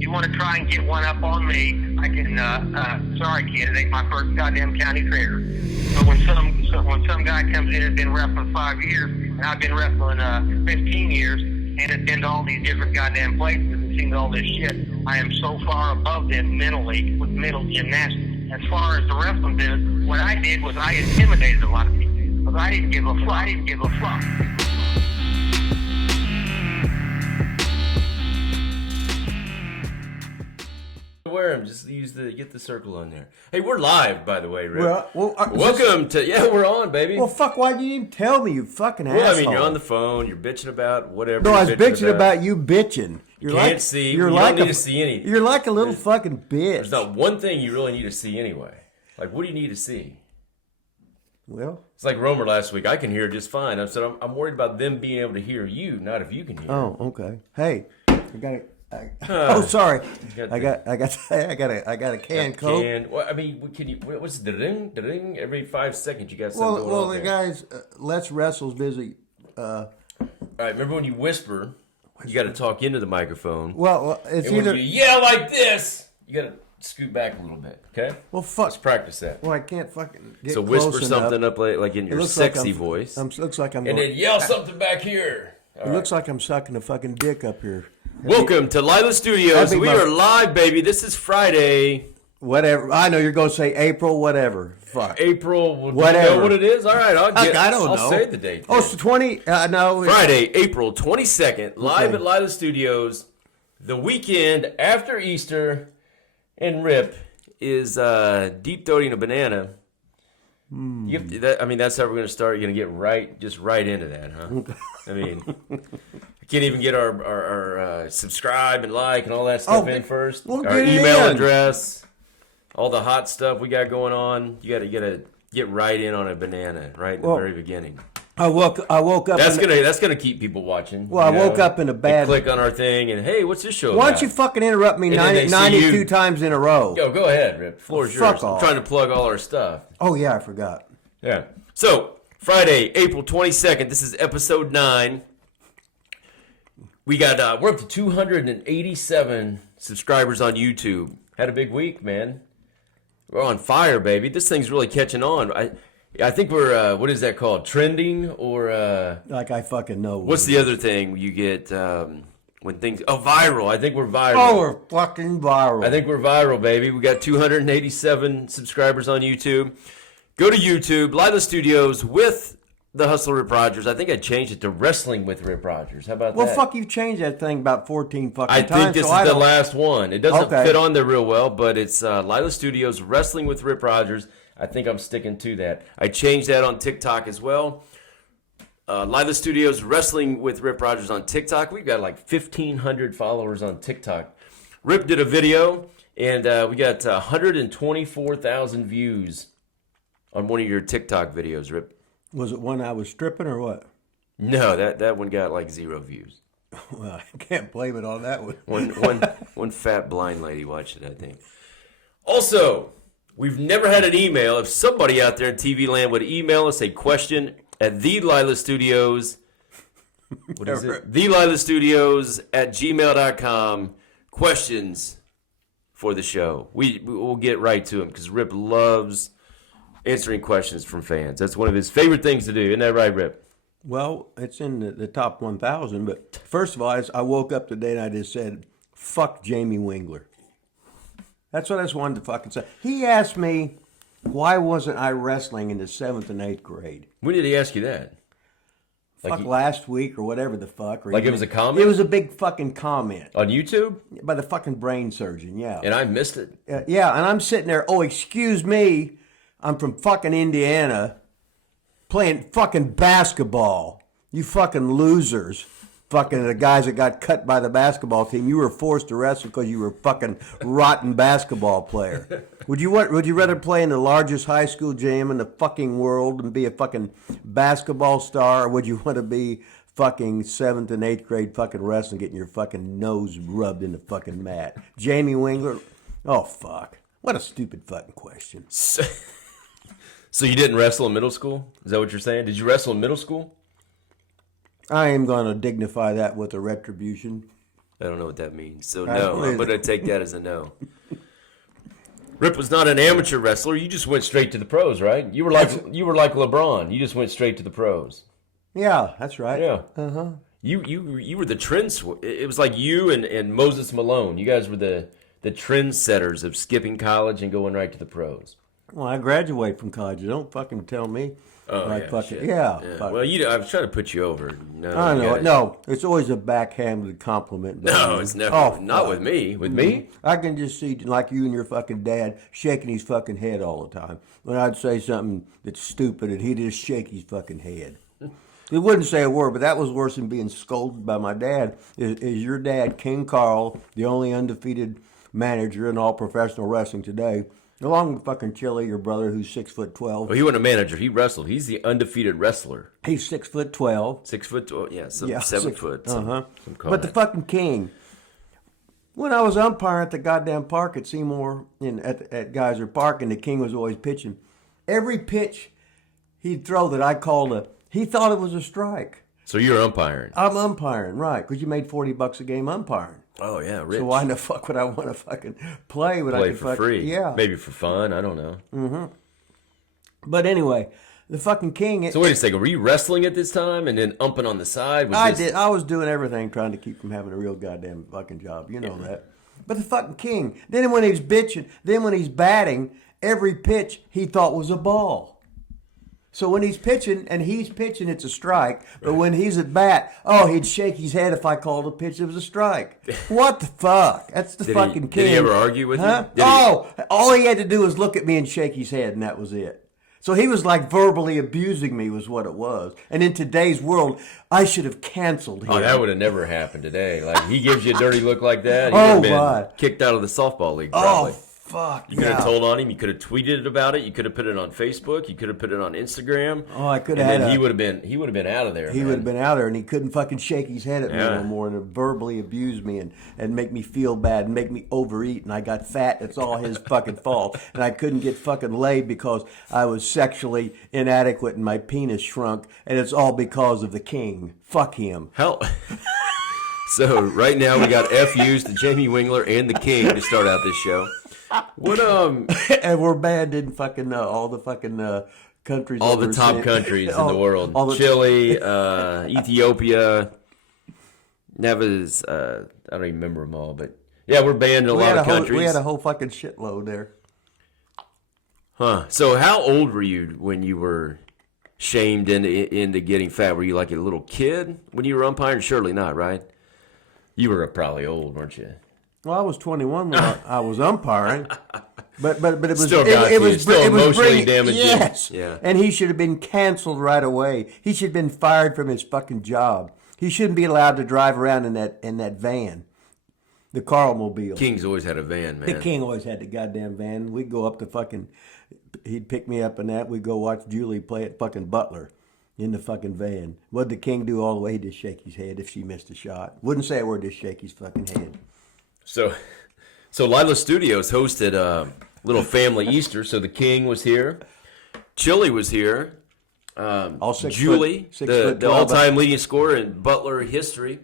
You want to try and get one up on me, I can, sorry kid, it ain't my first goddamn county fair. So when some guy comes in and been wrestling 5 years, and I've been wrestling 15 years, and have been to all these different goddamn places and seen all this shit, I am so far above them mentally with mental gymnastics. As far as the wrestling business, what I did was I intimidated a lot of people. Because I didn't give a fuck. Wear them. Just get the circle on there. Hey, we're live, by the way, Rick. Welcome to we're on, baby. Well, fuck, why didn't you even tell me, you fucking asshole? Well, I mean, you're on the phone, you're bitching about whatever. No, I was bitching about you bitching. You can't see. You don't need to see anything. You're like a little fucking bitch. There's not one thing you really need to see anyway. Like, what do you need to see? Well, it's like Romer last week. I can hear just fine. I said I'm worried about them being able to hear you, not if you can hear. Oh, okay. Hey, I got it. Oh, sorry. I got a can Coke. Well, I mean, can you? What's the ring? Every 5 seconds, you got something going on. Well, the guys, Let's Wrestle's busy. All right. Remember when you whisper, you got to talk into the microphone. Well, it's and either when you yell like this, you got to scoot back a little bit. Okay. Well, fuck. Let's practice that. Well, I can't fucking get so close whisper something up like in your sexy voice. Looks like I'm. And then yell something back here. It looks like I'm sucking a fucking dick up here. Welcome to Lila Studios. We are live, baby. This is Friday. Whatever. I know you're going to say April, whatever. Fuck. April, whatever. You know what it is? All right, I don't know. I'll say the date. Oh, it's the 20. No. Friday, April 22nd, live at Lila Studios. The weekend after Easter, and Rip is deep throating a banana. You have to, I mean, that's how we're going to start. You're going to get right into that, huh? I mean, I can't even get our subscribe and like and all that stuff in first. Our email address, all the hot stuff we got going on. You got to get right in on a banana right in the very beginning. I woke up. That's gonna keep people watching. Well, I woke up in a bad. Click on our thing and hey, what's this show? Why don't you fucking interrupt me 92 times in a row? Go ahead, Rip. Floor's yours. Fuck off. I'm trying to plug all our stuff. Oh yeah, I forgot. Yeah. So Friday, April 22nd. This is episode 9. We got we're up to 287 subscribers on YouTube. Had a big week, man. We're on fire, baby. This thing's really catching on. I think we're, what is that called? Trending or... like I fucking know. What's the other thing you get when things... Oh, viral. I think we're viral. Oh, we're fucking viral. I think we're viral, baby. We got 287 subscribers on YouTube. Go to YouTube, Lila Studios with the Hustler Rip Rogers. I think I changed it to Wrestling with Rip Rogers. How about that? Well, fuck, you changed that thing about 14 fucking times. I think this is the last one. It doesn't fit on there real well, but it's Lila Studios, Wrestling with Rip Rogers. I think I'm sticking to that. I changed that on TikTok as well. Lila Studios, Wrestling with Rip Rogers on TikTok. We've got like 1,500 followers on TikTok. Rip did a video, and we got 124,000 views on one of your TikTok videos, Rip. Was it one I was stripping or what? No, that one got like 0 views. Well, I can't blame it on that one. One fat blind lady watched it, I think. Also... We've never had an email. If somebody out there in TV land would email us a question at the Lila Studios, what is it? The Lila Studios at gmail.com. Questions for the show. We'll get right to them because Rip loves answering questions from fans. That's one of his favorite things to do. Isn't that right, Rip? Well, it's in the top 1,000. But first of all, I woke up today and I just said, fuck Jamie Wingler. That's what I just wanted to fucking say. He asked me, why wasn't I wrestling in the 7th and 8th grade? When did he ask you that? Fuck, last week or whatever the fuck. Like it was a comment? It was a big fucking comment. On YouTube? By the fucking brain surgeon, yeah. And I missed it. Yeah, and I'm sitting there, oh, excuse me, I'm from fucking Indiana playing fucking basketball. You fucking losers. Fucking the guys that got cut by the basketball team, you were forced to wrestle because you were a fucking rotten basketball player. Would you rather play in the largest high school gym in the fucking world and be a fucking basketball star, or would you want to be fucking 7th and 8th grade fucking wrestling, getting your fucking nose rubbed in the fucking mat? Jamie Wingler? Oh, fuck. What a stupid fucking question. So you didn't wrestle in middle school? Is that what you're saying? Did you wrestle in middle school? I am going to dignify that with a retribution. I don't know what that means. So I no, don't I'm going to take that as a no. Rip was not an amateur wrestler. You just went straight to the pros, right? You were like LeBron. You just went straight to the pros. Yeah, that's right. Yeah. Uh-huh. You were the trend. It was like you and Moses Malone. You guys were the trendsetters of skipping college and going right to the pros. Well, I graduated from college. Don't fucking tell me. Oh, like yeah, fucking, shit. yeah. Well, I was trying to put you over. No, I you know. gotta- No, it's always a backhanded compliment. No, it's never. Oh, not fuck. with me. With me? I can just see like you and your fucking dad shaking his fucking head all the time. When I'd say something that's stupid and he'd just shake his fucking head. He wouldn't say a word, but that was worse than being scolded by my dad. Is your dad, King Carl, the only undefeated manager in all professional wrestling today, along with fucking Chili, your brother, who's 6'12". Well, he wasn't a manager. He wrestled. He's the undefeated wrestler. He's 6'12". 6'12". Yeah, some Yeah, 7 foot. Uh-huh. Some call But the that. fucking king. When I was umpiring at the goddamn park at Seymour, at Geyser Park, and the king was always pitching, every pitch he'd throw that I called he thought it was a strike. So you're umpiring. I'm umpiring, right? Because you made $40 a game umpiring. Oh yeah, rich. So why in the fuck would I want to fucking play when I Play could for fucking, free. Yeah. Maybe for fun. I don't know. But anyway, the fucking king. So wait a second. Were you wrestling at this time and then umping on the side? I did. I was doing everything trying to keep from having a real goddamn fucking job. You know that. But the fucking king. Then when he's bitching, then when he's batting, every pitch he thought was a ball. So when he's pitching, it's a strike. But when he's at bat, he'd shake his head if I called a pitch, it was a strike. What the fuck? That's the fucking king. Did he ever argue with Huh? you? All he had to do was look at me and shake his head, and that was it. So he was like verbally abusing me was what it was. And in today's world, I should have canceled him. Oh, that would have never happened today. Like, he gives you a dirty look like that, he Oh, would have my. been kicked out of the softball league probably. Oh, fuck. You could have told on him. You could have tweeted about it. You could have put it on Facebook. You could have put it on Instagram. Oh, I could And have then had he would have been out of there. He would have been out there, and he couldn't fucking shake his head at me Yeah. no more and verbally abuse me and make me feel bad and make me overeat, and I got fat. It's all his fucking fault. And I couldn't get fucking laid because I was sexually inadequate and my penis shrunk, and it's all because of the king. Fuck him. Hell. So right now we got FUs to Jamie Wingler and the King to start out this show. What And we're banned in fucking all the fucking countries. all the overseas. top countries in the world. all the- Chile, Ethiopia, Nevis, I don't even remember them all, but yeah, we're banned in a lot of countries. We had a whole fucking shitload there. Huh. So how old were you when you were shamed into getting fat? Were you like a little kid when you were umpiring? Surely not, right? You were probably old, weren't you? Well, I was 21 when I was umpiring, but it was Still got you. Still emotionally damaged you. Yes, Yeah. And he should have been canceled right away. He should have been fired from his fucking job. He shouldn't be allowed to drive around in that van, the Carl-mobile. King's always had a van, man. The king always had the goddamn van. We'd go up to fucking, he'd pick me up in that. We'd go watch Julie play at fucking Butler in the fucking van. What'd the king do all the way? He'd just shake his head if she missed a shot. Wouldn't say a word, just shake his fucking head. So Lila Studios hosted a little family Easter. So the King was here, Chili was here, All 6 Julie, foot, 6 the foot 12. all-time leading scorer in Butler history.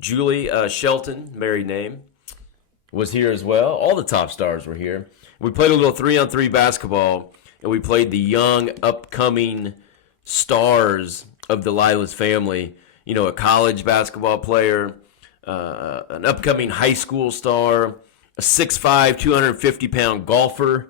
Julie Shelton, married name, was here as well. All the top stars were here. We played a little 3-on-3 basketball, and we played the young, upcoming stars of the Lila's family. You know, a college basketball player, an upcoming high school star, a 6'5", 250-pound golfer.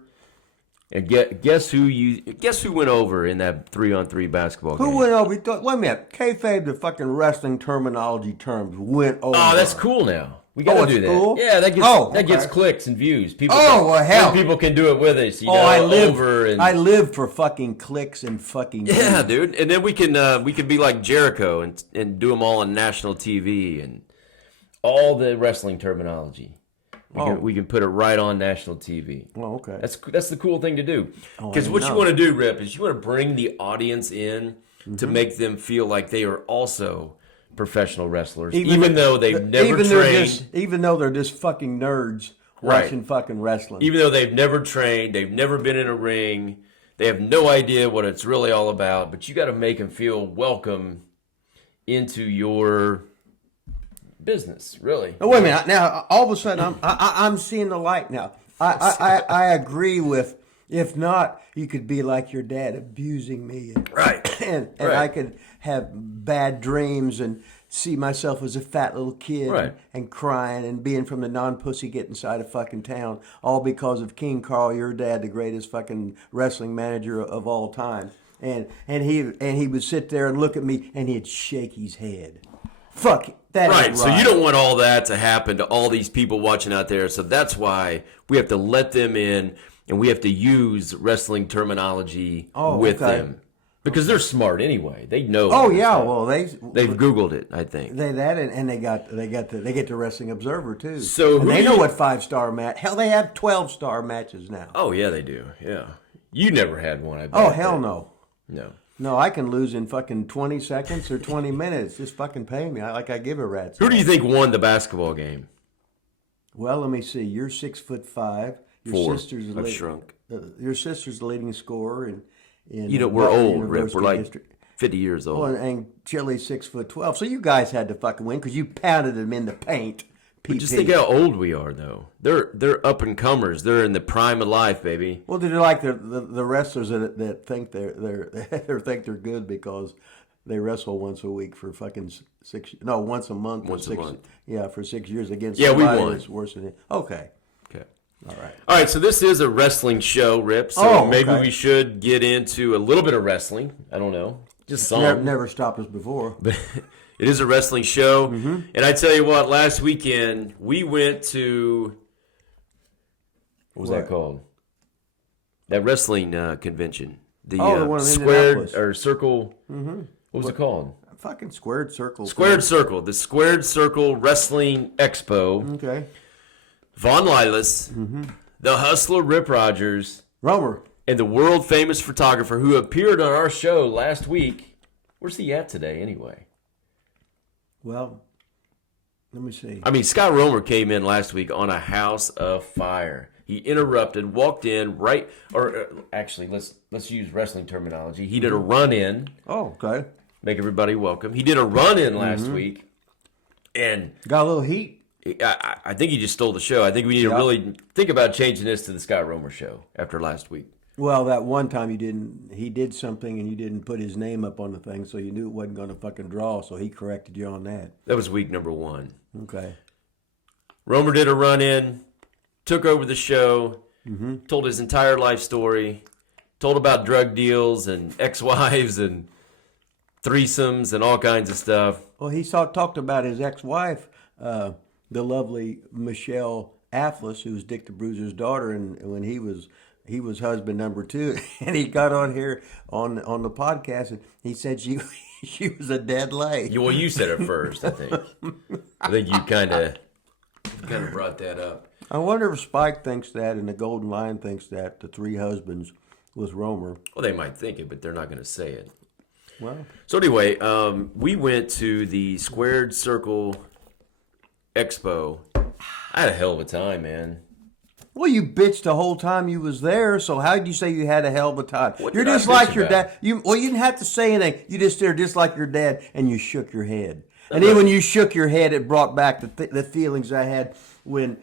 And guess who went over in that 3-on-3 basketball game? Who went over? Wait a minute. Kayfabe, the fucking wrestling terminology terms, went over. Oh, that's cool now. We gotta it's do that. cool? Yeah, that gets Okay. clicks and views. People hell. people can do it with us. You know, I live over and I live for fucking clicks and fucking yeah, views. dude. And then we can be like Jericho and do them all on national TV and all the wrestling terminology. We can put it right on national TV. Oh, okay. That's the cool thing to do. Because I what you know. want to do, Rip, is you want to bring the audience in to make them feel like they are also professional wrestlers, even though they've never trained. Even though they're just fucking nerds watching fucking wrestling. Even though they've never trained, they've never been in a ring, they have no idea what it's really all about, but you got to make them feel welcome into your business, really. Oh, wait a minute. Now, all of a sudden, I'm seeing the light now. I agree with, if not, you could be like your dad, abusing me. And I could have bad dreams and see myself as a fat little kid and crying and being from the non-pussy getting side of fucking town, all because of King Carl, your dad, the greatest fucking wrestling manager of all time. And he would sit there and look at me and he'd shake his head. Fuck it. That right. Right. So you don't want all that to happen to all these people watching out there. So that's why we have to let them in, and we have to use wrestling terminology with them because they're smart anyway. They know. Oh yeah, well they've Googled it. I think they get the Wrestling Observer too. So and they know what 5-star match. Hell, they have 12-star matches now. Oh yeah, they do. Yeah, you never had one. I bet. Oh hell no. No. No, I can lose in fucking 20 seconds or 20 minutes. Just fucking pay me. I give a rat's. Who do you think won the basketball game? Well, let me see. You're 6'5". Your shrunk. Your sister's the leading scorer in we're old, Rip. University We're like District. 50 years old. Well, and Chili's 6'12". So you guys had to fucking win because you pounded them in the paint. But just think how old we are, though. They're up and comers. They're in the prime of life, baby. Well, they're like the wrestlers that think they think they're good because they wrestle once a week for fucking once a month. Once a month. Yeah, for 6 years against we somebody won. that's worse than it. Okay. All right. So this is a wrestling show, Rip. So maybe we should get into a little bit of wrestling. I don't know. Just some. Never stopped us before. But it is a wrestling show. Mm-hmm. And I tell you what, last weekend we went to, what was that called? That wrestling convention. The one in squared or circle. Mm-hmm. What was it called? Fucking Squared Circle. Squared Circle. The Squared Circle Wrestling Expo. Okay. Von Lilas, the Hustler Rip Rogers, Romer, and the world famous photographer who appeared on our show last week. Where's he at today, anyway? Well, let me see. I mean, Scott Romer came in last week on a house of fire. He interrupted, walked in actually, let's use wrestling terminology. He did a run-in. Oh, okay. Make everybody welcome. He did a run-in last week, and got a little heat. I think he just stole the show. I think we need to really think about changing this to the Scott Romer show after last week. Well, that one time he did something and you didn't put his name up on the thing, so you knew it wasn't going to fucking draw, so he corrected you on that. That was week number 1. Okay. Romer did a run-in, took over the show, told his entire life story, told about drug deals and ex-wives and threesomes and all kinds of stuff. Well, he talked about his ex-wife, the lovely Michelle Afflis, who was Dick the Bruiser's daughter, and when he was husband number 2, and he got on here on the podcast, and he said she was a dead lay. Well, you said it first, I think. I think you kind of brought that up. I wonder if Spike thinks that, and the Golden Lion thinks that, the 3 husbands with Romer. Well, they might think it, but they're not going to say it. Well. So anyway, we went to the Squared Circle Expo. I had a hell of a time, man. Well, you bitched the whole time you was there, so how did you say you had a hell of a time? You're just like your dad. You didn't have to say anything. You just there just like your dad, and you shook your head. And then when you shook your head, it brought back the feelings I had when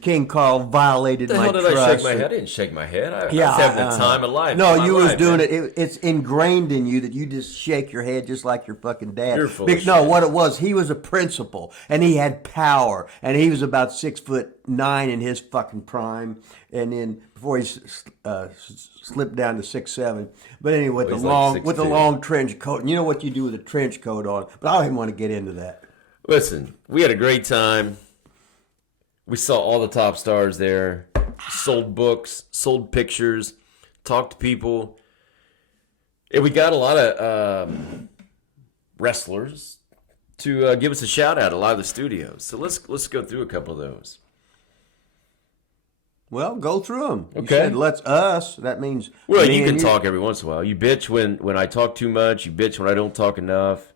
King Carl violated my trust. The hell did I shake my head? I didn't shake my head. I was having the time of life. No, you was doing it. It's ingrained in you that you just shake your head just like your fucking dad. You're full of shit. No, what it was, he was a principal, and he had power, and he was about 6'9" in his fucking prime, and then before he slipped down to 6'7". But anyway, with the long trench coat, and you know what you do with a trench coat on. But I don't even want to get into that. Listen, we had a great time. We saw all the top stars there, sold books, sold pictures, talked to people. And we got a lot of wrestlers to give us a shout out at a lot of the studios. So let's go through a couple of those. Well, go through them. Okay. You said, let's us. That means well, you can talk every once in a while. You bitch when I talk too much. You bitch when I don't talk enough.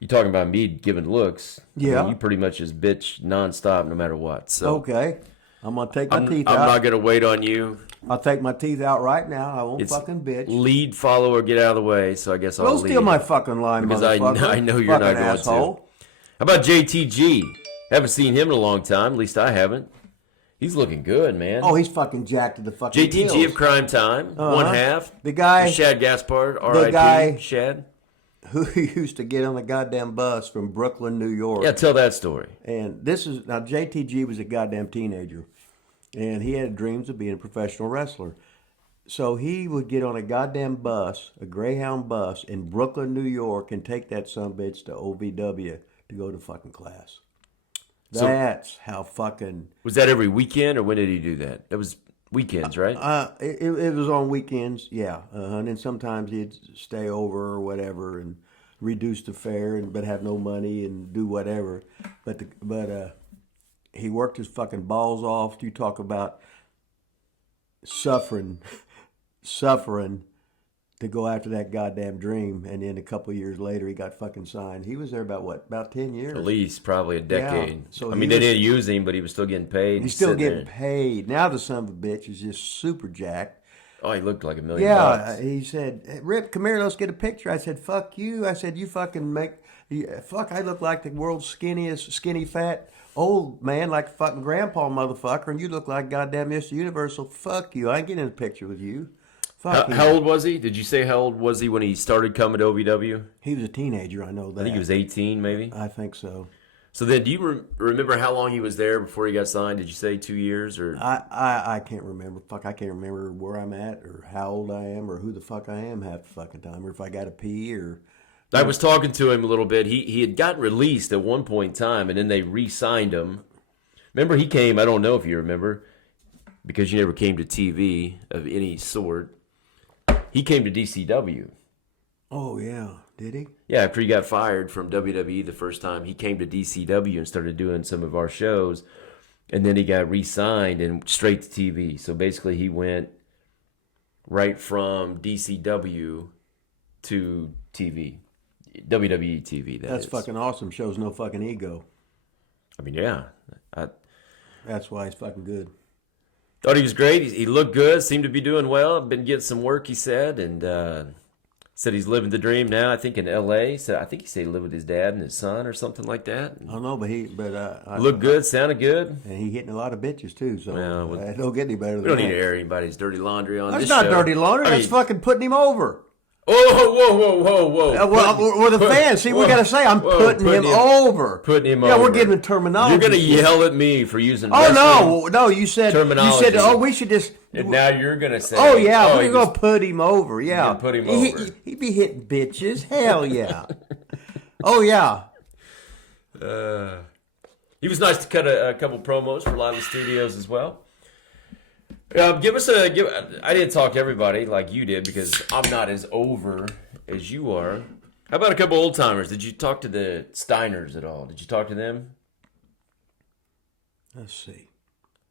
You talking about me giving looks. Yeah. You pretty much just bitch nonstop no matter what. So okay. I'm going to take my teeth out. I'm not going to wait on you. I'll take my teeth out right now. I won't fucking bitch. Lead, follow, or get out of the way. So I guess I'll Don't steal my fucking line, because motherfucker. I know you're not going asshole. How about JTG? Haven't seen him in a long time. At least I haven't. He's looking good, man. Oh, he's fucking jacked to the fucking JTG gills. of Cryme Time, one half. The guy, Shad Gaspard, the R.I.P. guy- Shad. who used to get on the goddamn bus from Brooklyn, New York. Yeah, tell that story. And this is now JTG was a goddamn teenager, and he had dreams of being a professional wrestler. So he would get on a goddamn bus, a Greyhound bus in Brooklyn, New York, and take that sumbitch to OVW to go to fucking class. So- That's how fucking. Was that every weekend, or when did he do that? That was weekends, right? It was on weekends, yeah. And then sometimes he'd stay over or whatever and reduce the fare, but have no money and do whatever. But he worked his fucking balls off. You talk about suffering to go after that goddamn dream, and then a couple of years later he got fucking signed. He was there about 10 years. At least probably a decade. Yeah. So I he mean, they was- didn't use him, but he was still getting paid. He's still sitting getting there. paid. Now the son of a bitch is just super jacked. Oh, he looked like $1 million. Yeah, he said, "Hey, Rip, come here, let's get a picture." I said, "Fuck you." I said, "You fucking fuck, I look like the world's skinniest, skinny, fat, old man, like fucking grandpa motherfucker, and you look like goddamn Mr. Universal. Fuck you. I ain't getting in a picture with you." Fuck you. How old was he? Did you say how old was he when he started coming to OVW? He was a teenager, I know that. I think he was 18, maybe. I think so. So then, do you remember how long he was there before he got signed? Did you say 2 years or? I can't remember. Fuck, I can't remember where I'm at or how old I am or who the fuck I am half the fucking time or if I got to pee or. I was talking to him a little bit. He had gotten released at one point in time, and then they re-signed him. Remember, he came. I don't know if you remember, because you never came to TV of any sort. He came to DCW. Oh yeah, did he? Yeah, after he got fired from WWE the first time, he came to DCW and started doing some of our shows. And then he got re-signed and straight to TV. So basically he went right from DCW to TV. WWE TV, That's fucking awesome. Shows no fucking ego. I mean, yeah. I That's why he's fucking good. thought he was great. He looked good, seemed to be doing well. Been getting some work, he said. And said he's living the dream now, I think, in L.A. So I think he said he lived with his dad and his son or something like that. I don't know, but Looked good, sounded good. and he hitting a lot of bitches too. So Well, it don't get any better than We don't that. need to air anybody's dirty laundry on That's this not show. dirty laundry. I That's mean, fucking putting him over. Whoa. Well, we're the fans. See, we got to say I'm putting him over. Putting him Yeah, over. we're giving the terminology. You're going to yell at me for using Oh wrestling, no! You said terminology. we should just. and now you're going to say, Oh yeah, he we're gonna was- put him over. Yeah, gonna put him over. He'd be hitting bitches. Hell yeah. Oh yeah. He was nice to cut a couple promos for a lot of the studios as well. I didn't talk to everybody like you did because I'm not as over as you are. How about a couple old timers? Did you talk to the Steiners at all? Did you talk to them? Let's see.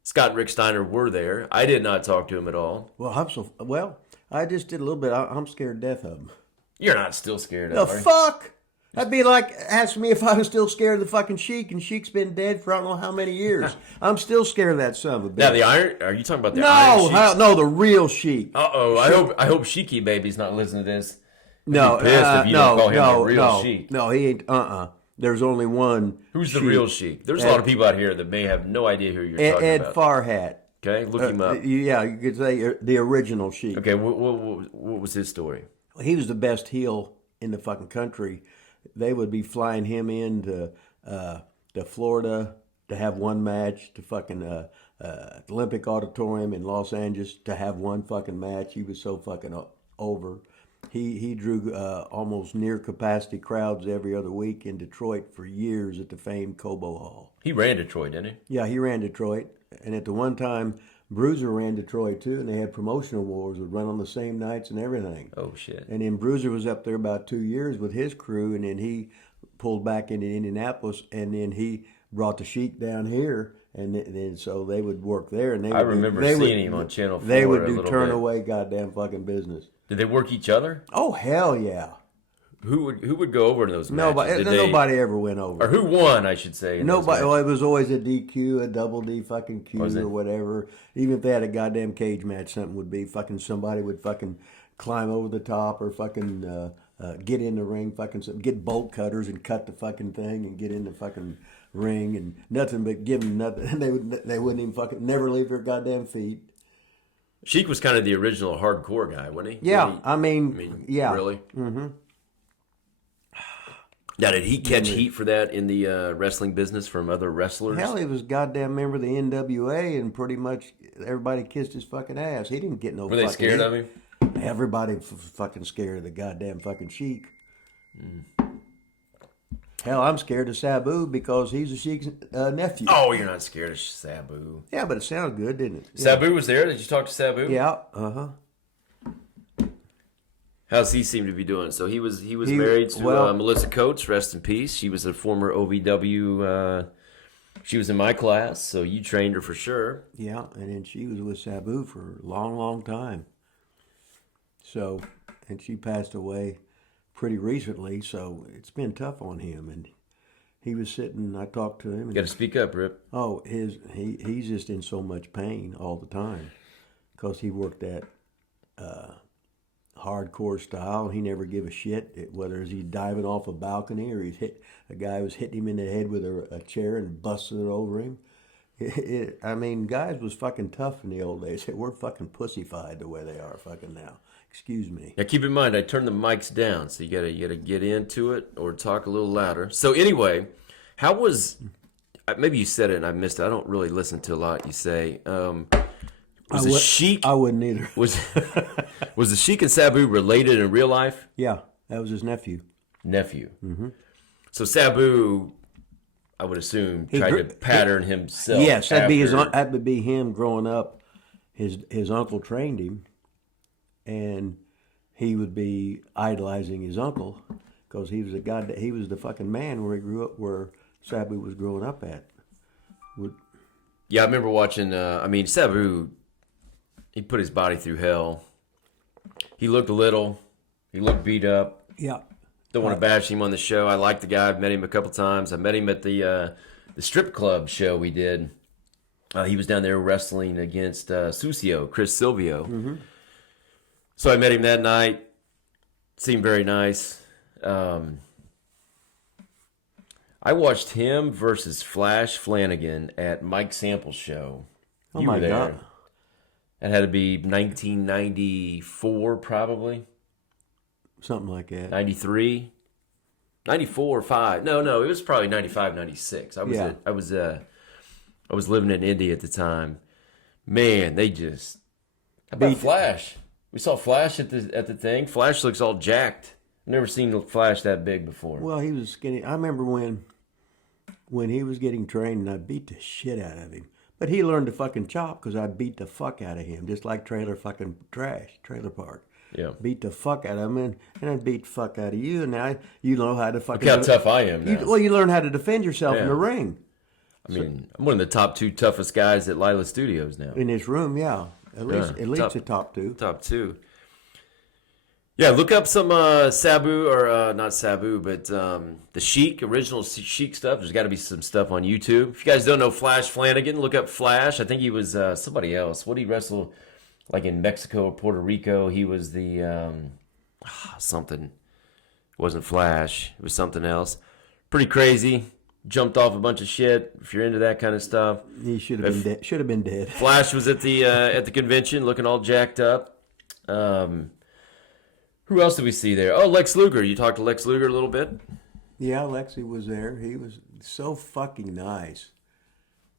Scott and Rick Steiner were there. I did not talk to him at all. Well. I just did a little bit. I'm scared to death of him. You're not still scared The of him. fuck? That'd be like asking me if I was still scared of the fucking Sheik, and Sheik's been dead for I don't know how many years. I'm still scared of that son of a bitch. Now the Iron. Are you talking about the Iron Sheik? No, the real Sheik. I hope Sheiky Baby's not listening to this. No, Be pissed if you don't call him the real no, Sheik. no, he ain't. There's only one. Who's the Sheik. real Sheik? There's a lot of people out here that may have no idea who you're talking Ed about. Farhat. Okay, look him up. Yeah, you could say the original Sheik. Okay, what was his story? He was the best heel in the fucking country. They would be flying him into to Florida to have one match, to fucking Olympic Auditorium in Los Angeles to have one fucking match. He was so fucking over. He drew almost near capacity crowds every other week in Detroit for years at the famed Cobo Hall. He ran Detroit, didn't he? Yeah, he ran Detroit, and at the one time Bruiser ran Detroit too, and they had promotional wars, would run on the same nights and everything. Oh shit! And then Bruiser was up there about 2 years with his crew, and then he pulled back into Indianapolis, and then he brought the Sheik down here, and then so they would work there. And I remember seeing him on Channel 4. They would a do little turn bit. away goddamn fucking business. Did they work each other? Oh hell yeah! Who would go over to those matches? Nobody ever went over. Or who won, I should say. in those Nobody. Well, matches? it was always a DQ, a double D fucking Q Was it? or whatever. Even if they had a goddamn cage match, something would be fucking somebody would fucking climb over the top or fucking get in the ring, get bolt cutters and cut the fucking thing and get in the fucking ring and nothing but give them nothing. They wouldn't even fucking never leave their goddamn feet. Sheik was kind of the original hardcore guy, wasn't he? Yeah, I mean, yeah. Really? Mm-hmm. Now, did he catch heat for that in the wrestling business from other wrestlers? Hell, he was a goddamn member of the NWA, and pretty much everybody kissed his fucking ass. He didn't get no. Were they scared of him? Everybody fucking scared of the goddamn fucking Sheik. Hell, I'm scared of Sabu because he's a Sheik's nephew. Oh, you're not scared of Sabu? Yeah, but it sounded good, didn't it? Sabu was there. Did you talk to Sabu? Yeah. Uh-huh. How's he seem to be doing? So he was married to Melissa Coates, rest in peace. She was a former OVW. She was in my class, so you trained her for sure. Yeah, and then she was with Sabu for a long, long time. So, and she passed away pretty recently, so it's been tough on him. And he was sitting, I talked to him. You got to speak up, Rip. Oh, he's just in so much pain all the time because he worked that hardcore style. He never give a shit whether he's diving off a balcony or a guy was hitting him in the head with a chair and busted it over him. I mean, guys was fucking tough in the old days. We're fucking pussyfied the way they are fucking now. Excuse me. Now keep in mind, I turned the mics down, so you gotta get into it or talk a little louder. So anyway, how was? Maybe you said it and I missed it. I don't really listen to a lot you say. Was the Sheik? I wouldn't either. Was the Sheik and Sabu related in real life? Yeah, that was his nephew. Mm-hmm. So Sabu, I would assume, tried to pattern himself. Yes, that would be him growing up. His uncle trained him, and he would be idolizing his uncle because he was the fucking man where he grew up, where Sabu was growing up at. Yeah, I remember watching. Sabu. He put his body through hell. He looked little. He looked beat up. Yeah. Don't want to bash him on the show. I like the guy. I've met him a couple times. I met him at the strip club show we did. He was down there wrestling against Sucio, Chris Silvio. Mm-hmm. So I met him that night. Seemed very nice. I watched him versus Flash Flanagan at Mike Sample's show. Oh, my God. It had to be 1994, probably. Something like that. 93, 94 or 5. No, it was probably 95, 96. I was living in Indy at the time. Man, they just. How about Flash? We saw Flash at the thing. Flash looks all jacked. I've never seen Flash that big before. Well, he was skinny. I remember when he was getting trained, and I beat the shit out of him. But he learned to fucking chop because I beat the fuck out of him, just like Trailer Park. Yeah. Beat the fuck out of him, and I beat the fuck out of you, and now you know how to fucking... Look how tough I am now. You learn how to defend yourself in the ring. I'm one of the top 2 toughest guys at Lila Studios now. In this room, yeah. At least the top 2. Top 2. Yeah, look up some Sabu, or not Sabu, but the Sheik, original Sheik stuff. There's got to be some stuff on YouTube. If you guys don't know Flash Flanagan, look up Flash. I think he was somebody else. What did he wrestle, like in Mexico or Puerto Rico? He was the something. It wasn't Flash. It was something else. Pretty crazy. Jumped off a bunch of shit. If you're into that kind of stuff, he should have been dead. Should have been dead. Flash was at the convention, looking all jacked up. Who else did we see there? Oh, Lex Luger. You talked to Lex Luger a little bit? Yeah, Lexi was there. He was so fucking nice.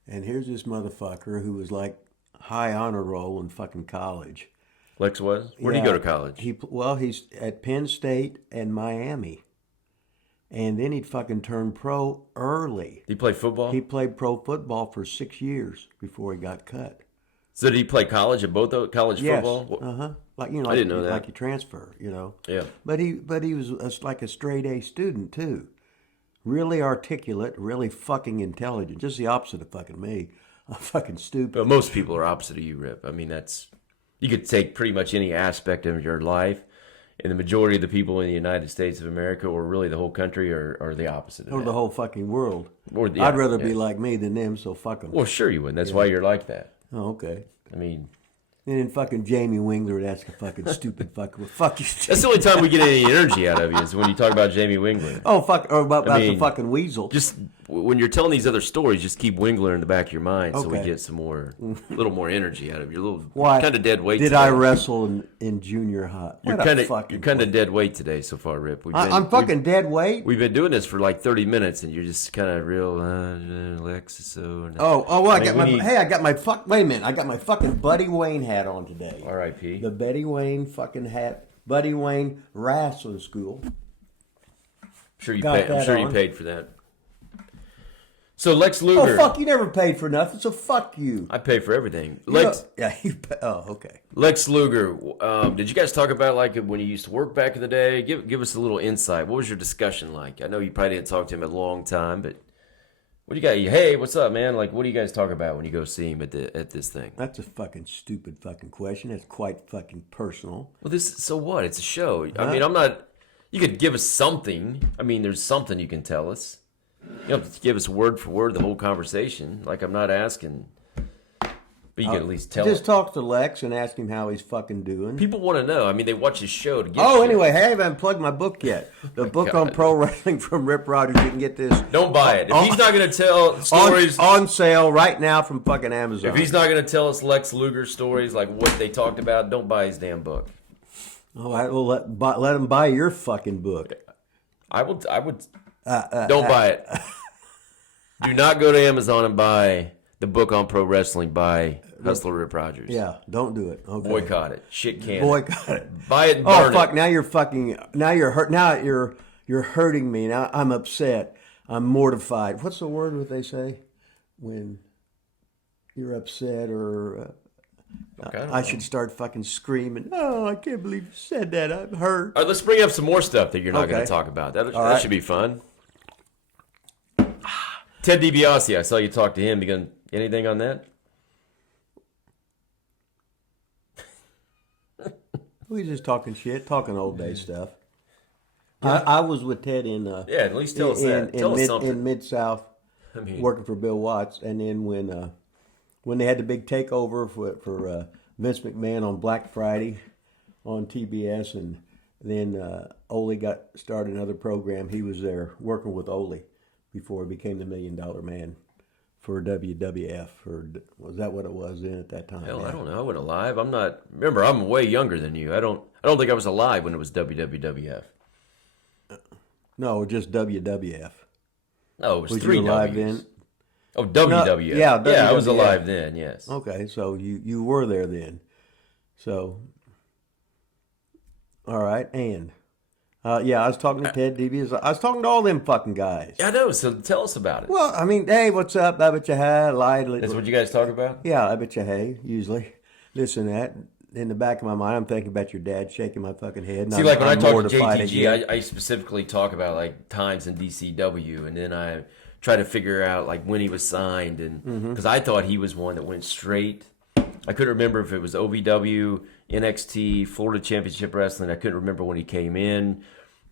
And here's this motherfucker who was like high honor roll in fucking college. Lex was? Where did he go to college? He's at Penn State and Miami. And then he'd fucking turn pro early. Did he play football? He played pro football for 6 years before he got cut. So did he play college at both college football? Uh-huh. I didn't know that. Like you transfer, Yeah. But he was like a straight A student too. Really articulate, really fucking intelligent. Just the opposite of fucking me. I'm fucking stupid. But most people are opposite of you, Rip. I mean, you could take pretty much any aspect of your life, and the majority of the people in the United States of America, or really the whole country, are the opposite of that. Or the whole fucking world. I'd rather be like me than them, so fuck them. Well, sure you would. That's why you're like that. Oh, okay. I mean, And then fucking Jamie Wingler would ask a fucking stupid fucking, fuck you. That's the only time we get any energy out of you is when you talk about Jamie Wingler. Oh, fuck, or about the fucking Weasel. Just when you're telling these other stories, just keep Wingler in the back of your mind so we Okay. get some more, a little more energy out of you. A little Why? kind of dead weight Did today. I wrestle in junior high? You're kind of dead weight today so far, Rip. I'm fucking dead weight? We've been doing this for like 30 minutes, and you're just kind of real, Lex is so... Well, I got my wait a minute. I got my fucking Buddy Wayne hat on today. R.I.P. The Buddy Wayne fucking hat. Buddy Wayne Wrestling School. I'm sure you on. paid for that. So Lex Luger. Oh, fuck, you never paid for nothing, so fuck you. I pay for everything. Okay. Lex Luger, did you guys talk about like when you used to work back in the day? Give us a little insight. What was your discussion like? I know you probably didn't talk to him in a long time, but what do you got? Hey, what's up, man? Like, what do you guys talk about when you go see him at this thing? That's a fucking stupid fucking question. It's quite fucking personal. Well, so what? It's a show. I mean, I'm not... You could give us something. I mean, there's something you can tell us. You don't have to give us word for word the whole conversation. Like, I'm not asking... But you can at least tell Just us. talk to Lex and ask him how he's fucking doing. People want to know. I mean, they watch his show to get Anyway, hey, I haven't plugged my book yet. The book on pro wrestling from Rip Rogers. You can get this. Don't buy it. If he's not going to tell stories... On sale right now from fucking Amazon. If he's not going to tell us Lex Luger stories, like what they talked about, don't buy his damn book. All right, well, let him buy your fucking book. I would. Don't buy it. Do not go to Amazon and buy the book on pro wrestling by Hustler Rip Rogers. Yeah, don't do it. Okay. Boycott it. Shit can. Boycott it. Buy it and burn fuck! it. Now you're fucking. Now you're hurt. Now you're hurting me. Now I'm upset. I'm mortified. What's the word that they say when you're upset or? I should start fucking screaming. Oh, I can't believe you said that. I'm hurt. All right, let's bring up some more stuff that you're not going to talk about. That should be fun. Ted Dibiase, I saw you talk to him. You got anything on that? We just talking shit, talking old day stuff. I was with Ted in at least tell us that. Tell us something. In Mid-South, working for Bill Watts, and then when they had the big takeover for Vince McMahon on Black Friday on TBS, and then Ole got started another program. He was there working with Ole before he became the $1 Million Man for WWF. Was that what it was then at that time? Hell, I don't know. I wasn't alive. I'm not. Remember, I'm way younger than you. I don't think I was alive when it was WWF. No, just WWF. No, it was Was 3 you alive Ws. then? Oh, WWF. Yeah, I was WWF. alive then, yes. Okay, so you were there then. So, all right, and I was talking to Ted Dibiase. I was talking to all them fucking guys. Yeah, I know. So tell us about it. Well, I mean, hey, what's up? I bet you hey, lied. That's what you guys talk about? Yeah, I bet you hey, usually. Listen to that. In the back of my mind, I'm thinking about your dad shaking my fucking head. And See, like when I talk to mortified JTG, again. I specifically talk about like times in DCW, and then I try to figure out like when he was signed, and because I thought he was one that went straight. I couldn't remember if it was OVW, NXT, Florida Championship Wrestling. I couldn't remember when he came in.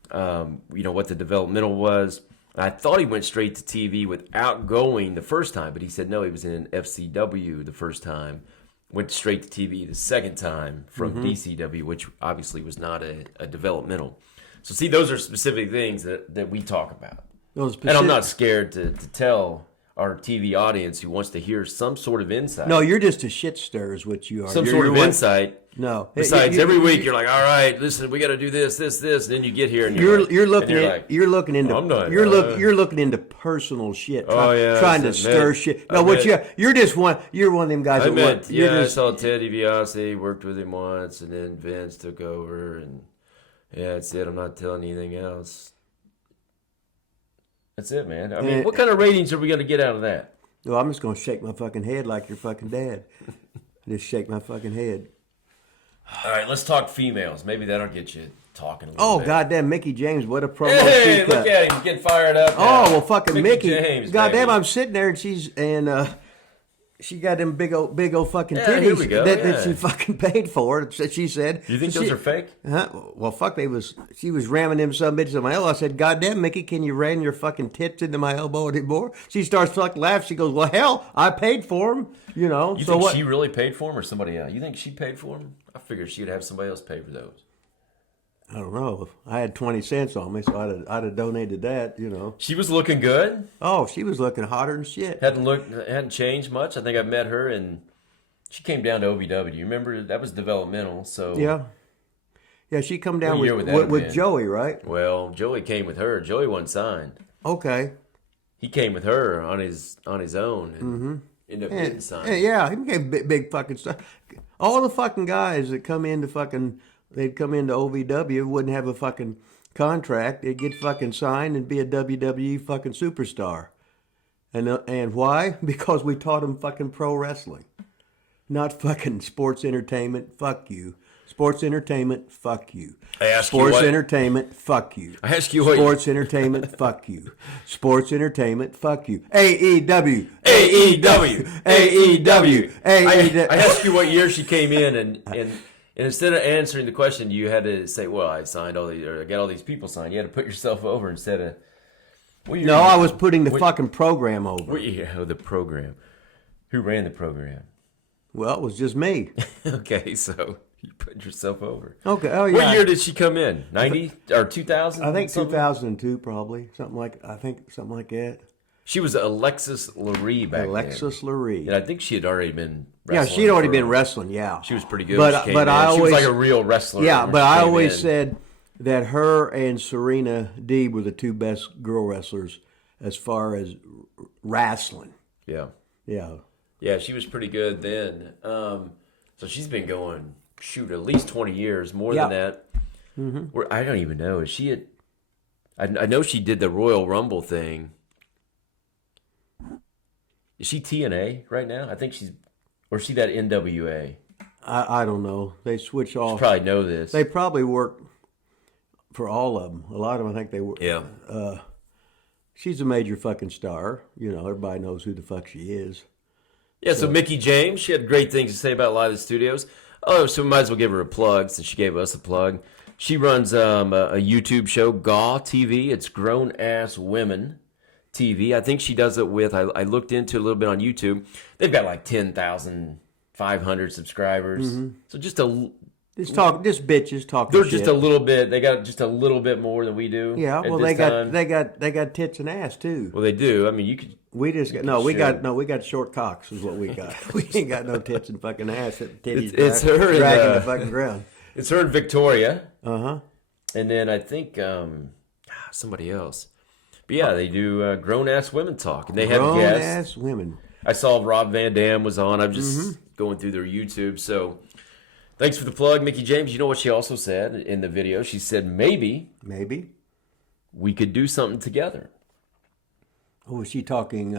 What the developmental was. I thought he went straight to TV without going the first time, but he said no, he was in FCW the first time. Went straight to TV the second time from DCW, which obviously was not a developmental. So see, those are specific things that we talk about. And I'm not scared to tell our TV audience who wants to hear some sort of insight. No, you're just a shit stir is what you are. Some sort of insight. No. Besides, every week you're like, all right, listen, we got to do this, and then you get here and you're looking into personal shit. Oh yeah, trying to stir shit. No, you're one of them guys. I saw Ted DiBiase, worked with him once, and then Vince took over, and that's it. I'm not telling you anything else. That's it, man. I mean, what kind of ratings are we going to get out of that? Well, I'm just going to shake my fucking head like your fucking dad. Just shake my fucking head. All right, let's talk females. Maybe that'll get you talking a little bit. Oh, goddamn, Mickie James, what a promo. Hey, look at him getting fired up. Oh, well, fucking Mickie. James, goddamn, baby. I'm sitting there and She got them big old fucking Yeah, titties here we go, that she fucking paid for. She said. You think those are fake? Huh? Well, fuck, she was ramming them some bitches on my elbow. I said, "Goddamn, Mickie, can you ram your fucking tits into my elbow anymore?" She starts fucking laughing. She goes, "Well, hell, I paid for them." You know. You so think what? she really paid for them or somebody else? You think she paid for them? I figured she'd have somebody else pay for those. I don't know. I had 20 cents on me, so I'd have donated that. You know. She was looking good. Oh, she was looking hotter than shit. Hadn't changed much. I think I met her and she came down to OVW. Remember that was developmental. So yeah. She come down What year would that have with been? Joey, right? Well, Joey came with her. Joey wasn't signed. Okay. He came with her on his own and ended up getting signed. Yeah, he became big fucking stuff. All the fucking guys that come into they'd come into OVW, wouldn't have a fucking contract. They'd get fucking signed and be a WWE fucking superstar. And why? Because we taught them fucking pro wrestling. Not fucking sports entertainment, fuck you. Sports entertainment, fuck you. Sports entertainment, fuck you. I ask you what. Sports entertainment, fuck you. Sports entertainment, fuck you. AEW. AEW. AEW. I asked you what year she came in, and instead of answering the question, you had to say, "Well, I signed all these, or I got all these people signed." You had to put yourself over instead of. No, I was putting the fucking program over. The program. Who ran the program? Well, it was just me. Okay, so you put yourself over. Okay. Oh yeah. What year did she come in? 90 or 2000? I think 2002 probably. Something like that. She was Alexis Lurie back then. Alexis Lurie. And I think she had already been Yeah, wrestling. she'd already been wrestling, yeah. She was pretty good But when she came but in. I always She was like a real wrestler. Yeah, when but she I came always in. said that her and Serena Deeb were the two best girl wrestlers as far as wrestling. Yeah. Yeah. Yeah, she was pretty good then. So she's been going, at least 20 years, more than that. Mm-hmm. I don't even know. Is she I know she did the Royal Rumble thing. Is she TNA right now? I think or is she that NWA? I don't know. They switch off. You probably know this. They probably work for all of them. A lot of them, I think they work. Yeah. She's a major fucking star. You know, everybody knows who the fuck she is. Yeah, so Mickie James, she had great things to say about Live Studios. Oh, so we might as well give her a plug since she gave us a plug. She runs a YouTube show, GAW TV. It's Grown Ass Women TV. I think she does it with, I looked into a little bit on YouTube. They've got like 10,500 subscribers. Mm-hmm. So just bitches talking. They're shit. just a little bit. They got just a little bit more than we do. Yeah, well they got tits and ass too. Well, they do. I mean, you could. We got short cocks is what we got. We ain't got no tits and fucking ass. Titties it's her dragging the fucking ground. It's her and Victoria. Uh-huh. And then I think somebody else. But yeah, they do grown ass women talk, and they have guests. Grown ass women. I saw Rob Van Dam was on. I'm just going through their YouTube. So thanks for the plug, Mickie James. You know what she also said in the video? She said maybe we could do something together. Oh, was she talking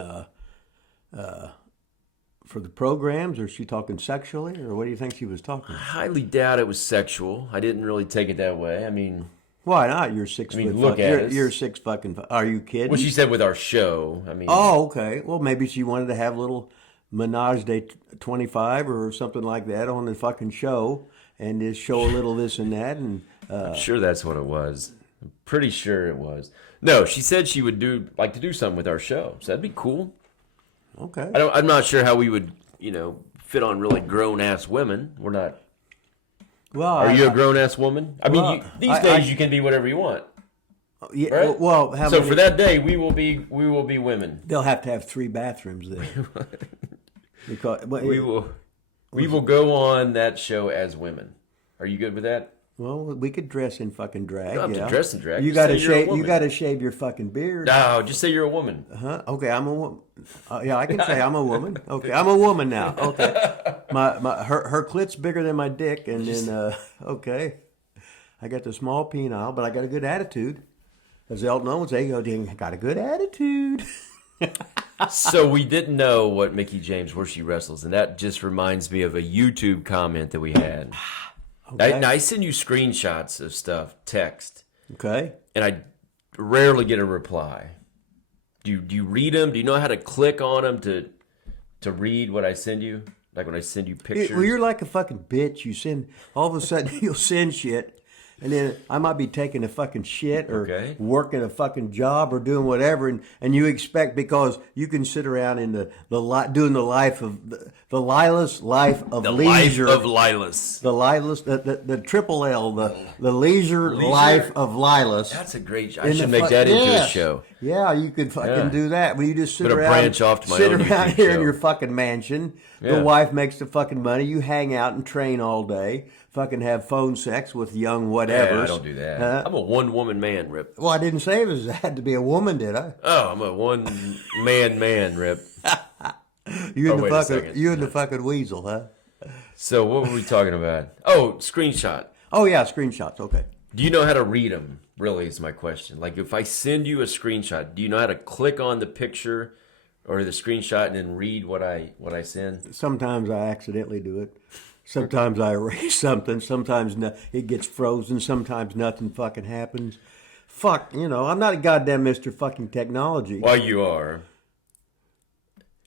for the programs, or is she talking sexually, or what do you think she was talking? I highly doubt it was sexual. I didn't really take it that way. I mean, why not? You're 6 foot. Look at us. You're 6 fucking. Are you kidding? Well, she said with our show. I mean. Oh, okay. Well, maybe she wanted to have a little Menage de 25 or something like that on the fucking show, and just show a little this and that, and. I'm sure that's what it was. I'm pretty sure it was. No, she said she would like to do something with our show. So that'd be cool. Okay. I'm not sure how we would, fit on really grown ass women. We're not. Well, are you a grown ass woman? I mean, these days you can be whatever you want. Yeah. Right? Well, so for that day, we will be women. They'll have to have 3 bathrooms there. Because we will go on that show as women. Are you good with that? Well, we could dress in fucking drag. You don't have to dress in drag. You got to shave. You got to shave your fucking beard. No, just say you're a woman. Okay, I'm a woman. Yeah, I can say I'm a woman. Okay, I'm a woman now. Okay, her clit's bigger than my dick, and then okay, I got the small penile, but I got a good attitude. As Elton would say, got a good attitude. So we didn't know what Mickie James, where she wrestles, and that just reminds me of a YouTube comment that we had. Okay. I send you screenshots of stuff, text. Okay. And I rarely get a reply. Do you read them? Do you know how to click on them to read what I send you? Like when I send you pictures? Well, you're like a fucking bitch. You send, all of a sudden, you'll send shit. And then I might be taking a fucking shit or working a fucking job or doing whatever, and you expect, because you can sit around in doing the life of the Lilas life of leisure. The life of Lilas. The Lilas, the triple L, the leisure life of Lilas. That's a great. I should make that into a show. Yeah, you could fucking do that. When you just sit around, branch off to my sit own around YouTube here show. in your fucking mansion. Yeah. The wife makes the fucking money. You hang out and train all day. Fucking have phone sex with young whatevers. Yeah, I don't do that. I'm a one-woman man, Rip. Well, I didn't say it had to be a woman, did I? Oh, I'm a one-man, Rip. You and the fucking Weasel, huh? So what were we talking about? Oh, screenshot. Oh, yeah, screenshots. Okay. Do you know how to read them, really, is my question. Like, if I send you a screenshot, do you know how to click on the picture or the screenshot and then read what I send? Sometimes I accidentally do it. Sometimes I erase something. Sometimes it gets frozen. Sometimes nothing fucking happens. Fuck, I'm not a goddamn Mr. fucking technology. Well, you are.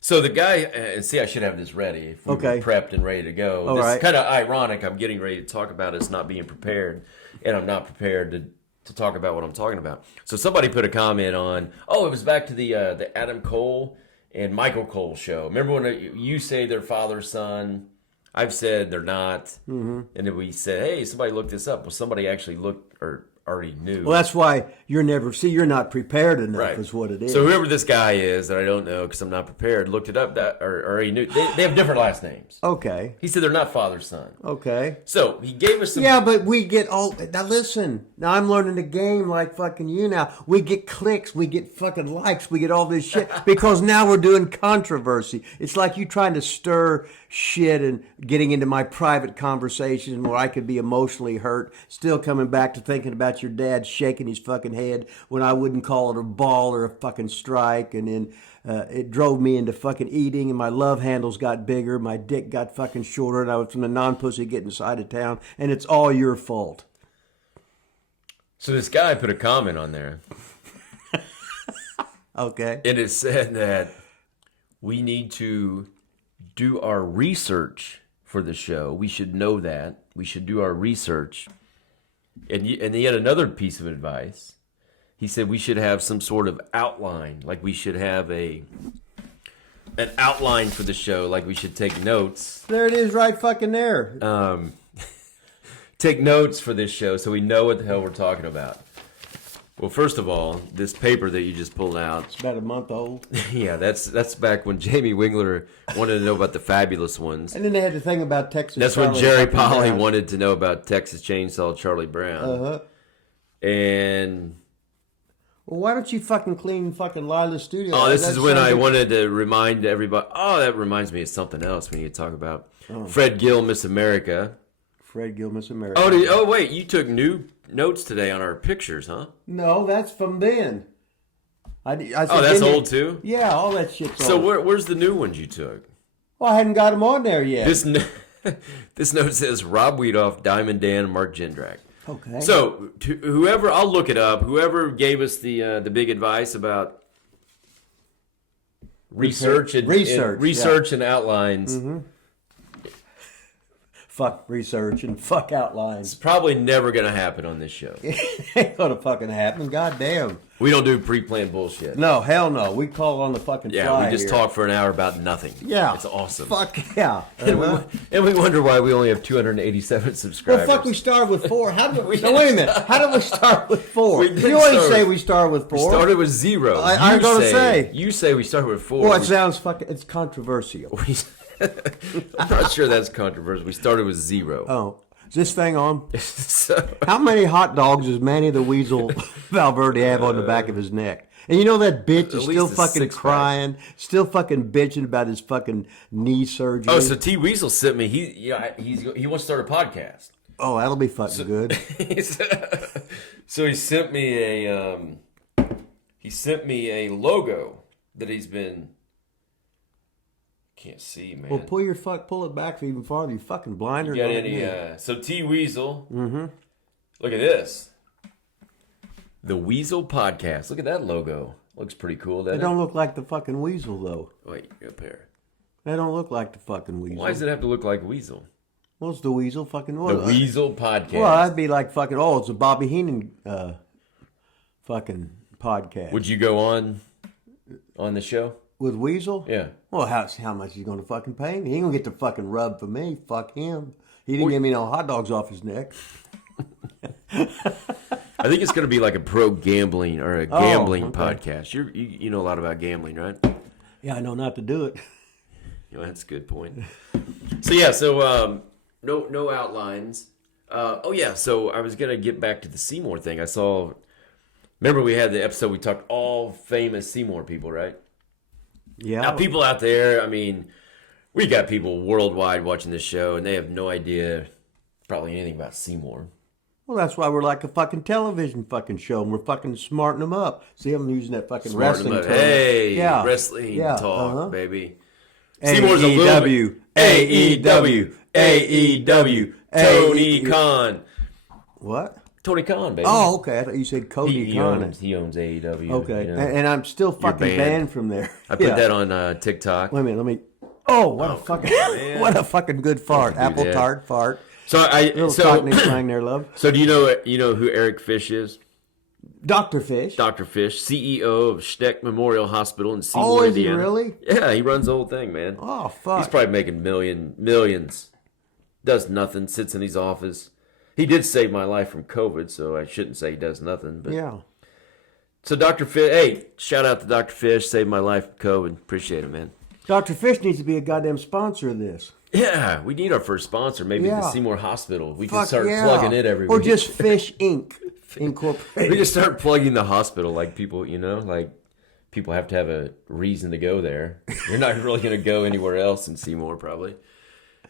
So the guy, see, I should have this ready. If we were prepped and ready to go. This is kind of ironic. I'm getting ready to talk about us not being prepared, and I'm not prepared to talk about what I'm talking about. So somebody put a comment on, it was back to the Adam Cole and Michael Cole show. Remember when you say they're father-son? I've said they're not. Mm-hmm. And then we said, hey, somebody looked this up. Well, somebody actually looked or already knew. Well, that's why you're not prepared enough is what it is. So whoever this guy is that I don't know because I'm not prepared, looked it up or he knew. They have different last names. Okay. He said they're not father-son. Okay. So he gave us some. Yeah, but we get all. Now listen. Now I'm learning the game like fucking you now. We get clicks. We get fucking likes. We get all this shit because now we're doing controversy. It's like you trying to stir shit and getting into my private conversation where I could be emotionally hurt, still coming back to thinking about your dad shaking his fucking head when I wouldn't call it a ball or a fucking strike, and then it drove me into fucking eating, and my love handles got bigger, my dick got fucking shorter, and I was from the non-pussy getting side of town, and it's all your fault. So this guy put a comment on there. Okay. And it said that we need to do our research for the show. We should know that. We should do our research. And he had another piece of advice. He said we should have some sort of outline. Like we should have an outline for the show. Like we should take notes. There it is right fucking there. Take notes for this show so we know what the hell we're talking about. Well, first of all, this paper that you just pulled out. It's about a month old. Yeah, that's back when Jamie Wingler wanted to know about the fabulous ones. And then they had the thing about Texas. That's when Jerry Polly wanted to know about Texas Chainsaw Charlie Brown. Uh-huh. And... Well, why don't you fucking clean fucking Lila's studio? Oh, this is when I wanted to remind everybody. Oh, that reminds me of something else when you talk about Fred Gill, Miss America. Fred Gill, Miss America. Oh, wait, you took new notes today on our pictures, huh? No, that's from then. I said, that's old too? Yeah, all that shit's old. So where's the new ones you took? Well, I hadn't got them on there yet. This note says Rob Weedoff, Diamond Dan, and Mark Jindrak. Okay. So whoever, I'll look it up. Whoever gave us the big advice about research and outlines. Mm-hmm. Fuck research and fuck outlines. It's probably never going to happen on this show. It ain't gonna fucking happen. Goddamn. We don't do pre-planned bullshit. No, hell no. We call on the fucking fly. Yeah, we just here. talk for an hour about nothing. Yeah. It's awesome. Fuck yeah. And we wonder why we only have 287 subscribers. Well, fuck, we started with 4. How did we? No, wait a minute. How did we start with 4? You always say we started with 4. We started with 0. I'm going to say. You say we started with 4. Well, it sounds fucking. It's controversial. I'm not sure that's controversial. We started with 0. Oh. Is this thing on? So, how many hot dogs does Manny the Weasel Valverde have on the back of his neck? And you know that bitch is still fucking crying, still fucking bitching about his fucking knee surgery. Oh, so T Weasel sent me. He wants to start a podcast. Oh, that'll be fucking good. So he sent me a logo that he's been. Can't see, man. Well, pull it back even farther. You fucking blinder. You got any? So T Weasel. Mm-hmm. Look at this. The Weasel Podcast. Look at that logo. Looks pretty cool. It don't look like the fucking Weasel though. Wait, up here. They don't look like the fucking Weasel. Why does it have to look like Weasel? Well, it's the Weasel fucking... The Weasel podcast. Well, that'd be like fucking... Oh, it's a Bobby Heenan fucking podcast. Would you go on the show? With Weasel? Yeah. Well, how much is he going to fucking pay me? He ain't going to get the fucking rub for me. Fuck him. He didn't give me no hot dogs off his neck. I think it's going to be like a pro gambling or a gambling podcast. You know a lot about gambling, right? Yeah, I know not to do it. That's a good point. So no outlines. So I was going to get back to the Seymour thing. I saw. Remember we had the episode we talked all famous Seymour people, right? Yeah. Now people out there, I mean, we got people worldwide watching this show, and they have no idea probably anything about Seymour. Well, that's why we're like a fucking television fucking show, and we're fucking smarting them up. See, I'm using that fucking wrestling term. Hey, wrestling talk, baby. Seymour's AEW, AEW, AEW, Tony Khan. What? Tony Khan, baby. Oh, okay. I thought you said Cody Khan. He owns AEW. Okay, and I'm still fucking banned from there. I put that on TikTok. Wait a minute, let me. Oh, what a fucking good fart! Apple tart fart. So Cockney slang there, love. So do you know who Eric Fish is? Dr. Fish. Dr. Fish, CEO of Schneck Memorial Hospital in Seymour, Indiana. He really? Yeah, he runs the whole thing, man. Oh, fuck. He's probably making millions. Does nothing, sits in his office. He did save my life from COVID, so I shouldn't say he does nothing. But yeah. So Dr. Fish, hey, shout out to Dr. Fish, saved my life from COVID. Appreciate it, man. Dr. Fish needs to be a goddamn sponsor of this. Yeah, we need our first sponsor. Maybe the Seymour Hospital. We can start plugging it every week. Or week. just Fish Inc. Incorporated. We just start plugging the hospital like people, like people have to have a reason to go there. You're not really going to go anywhere else in Seymour, probably.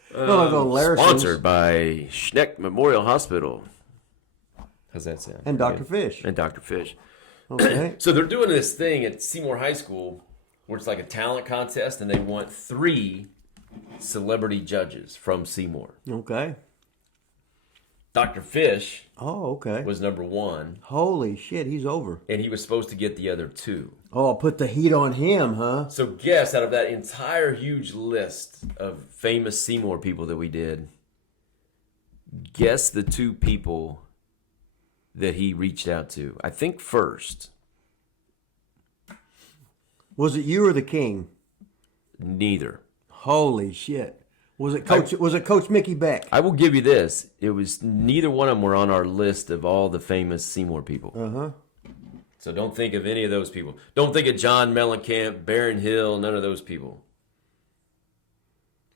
Sponsored by Schneck Memorial Hospital. How's that sound? And Dr. Fish. And Dr. Fish. Okay. So they're doing this thing at Seymour High School where it's like a talent contest, and they want 3 celebrity judges from Seymour. Okay. Dr. Fish was number 1. Holy shit, he's over. And he was supposed to get the other 2. Oh, put the heat on him, huh? So guess, out of that entire huge list of famous Seymour people that we did, guess the 2 people that he reached out to. I think first. Was it you or the King? Neither. Holy shit. Was it Coach Mickey Beck? I will give you this. It was neither one of them were on our list of all the famous Seymour people. Uh-huh. So don't think of any of those people. Don't think of John Mellencamp, Baron Hill, none of those people.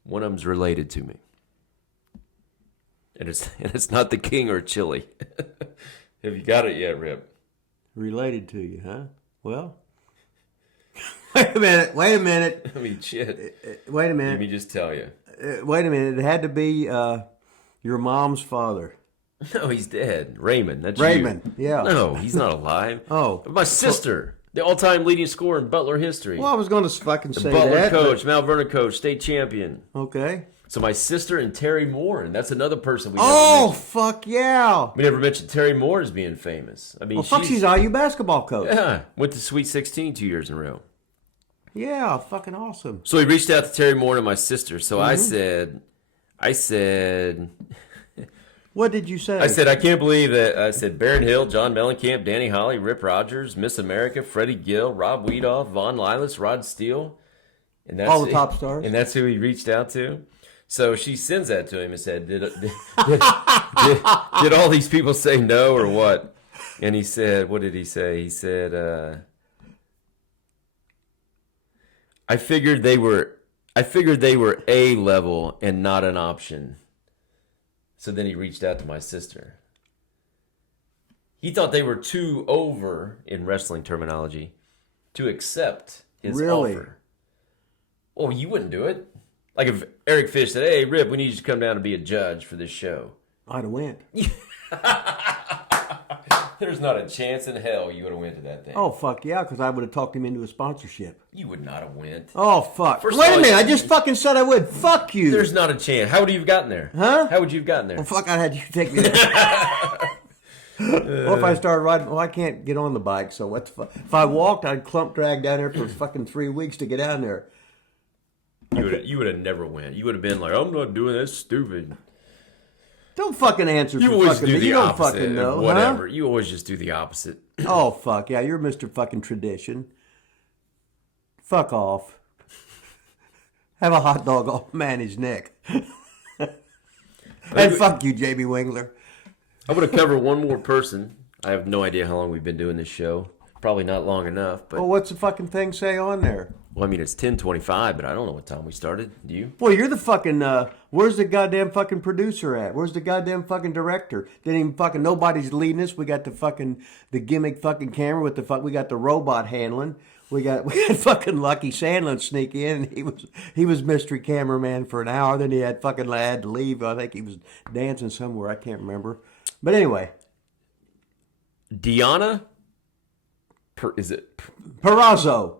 One of them's related to me. And it's not the King or Chili. Have you got it yet, Rip? Related to you, huh? Well... Wait a minute. I mean, shit. Wait a minute. Let me just tell you. Wait a minute. It had to be your mom's father. No, he's dead. Raymond. That's Raymond, you. yeah. No, he's not alive. Oh. My sister. The all-time leading scorer in Butler history. Well, I was going to fucking say Butler that. coach, Mount Vernon coach, state champion. Okay. So my sister and Terry Moore, and that's another person we never mentioned. Fuck yeah. We never mentioned Terry Moore as being famous. I mean, she's IU basketball coach. Yeah, went to Sweet 16 2 years in a row. Yeah, fucking awesome. So he reached out to Terry Moore and my sister. So I said, what did you say? I said, I can't believe that. I said, Baron Hill, John Mellencamp, Danny Holly, Rip Rogers, Miss America, Freddie Gill, Rob Weedoff, Von Lilas, Rod Steele. And that's all the top stars. And that's who he reached out to. So she sends that to him and said, did all these people say no or what? And he said, what did he say? He said, I figured they were A level and not an option. So then he reached out to my sister. He thought they were too over, in wrestling terminology, to accept his offer. Well, you wouldn't do it. Like if Eric Fish said, hey, Rip, we need you to come down and be a judge for this show. I'd have went. There's not a chance in hell you would have went to that thing. Oh, fuck yeah, because I would have talked him into a sponsorship. You would not have went. Oh, fuck. Wait a minute, I just fucking said I would. Fuck you. There's not a chance. How would you have gotten there? Huh? How would you have gotten there? Well, fuck, I'd had you take me there. Well, if I started riding, I can't get on the bike, so what the fuck? If I walked, I'd clump drag down there for fucking 3 weeks to get down there. You would have never went. You would have been like, I'm not doing this. Stupid. Don't fucking answer You for always fucking do me. the You don't opposite. fucking know. Whatever. Huh? You always just do the opposite. Oh, fuck. Yeah, you're Mr. fucking Tradition. Fuck off. Have a hot dog off man's neck. And fuck you, Jamie Wingler. I'm going to cover one more person. I have no idea how long we've been doing this show. Probably not long enough. But Well, what's the fucking thing say on there? well, I mean, it's 10:25, but I don't know what time we started. Do you? Well, you're the fucking, where's the goddamn fucking producer at? Where's the goddamn fucking director? Didn't even fucking, nobody's leading us. We got the gimmick fucking camera with we got the robot handling. We got fucking Lucky Sandlin sneak in, and he was mystery cameraman for an hour. Then he had to leave. I think he was dancing somewhere. I can't remember. But anyway. Deanna? Is it? Perazzo.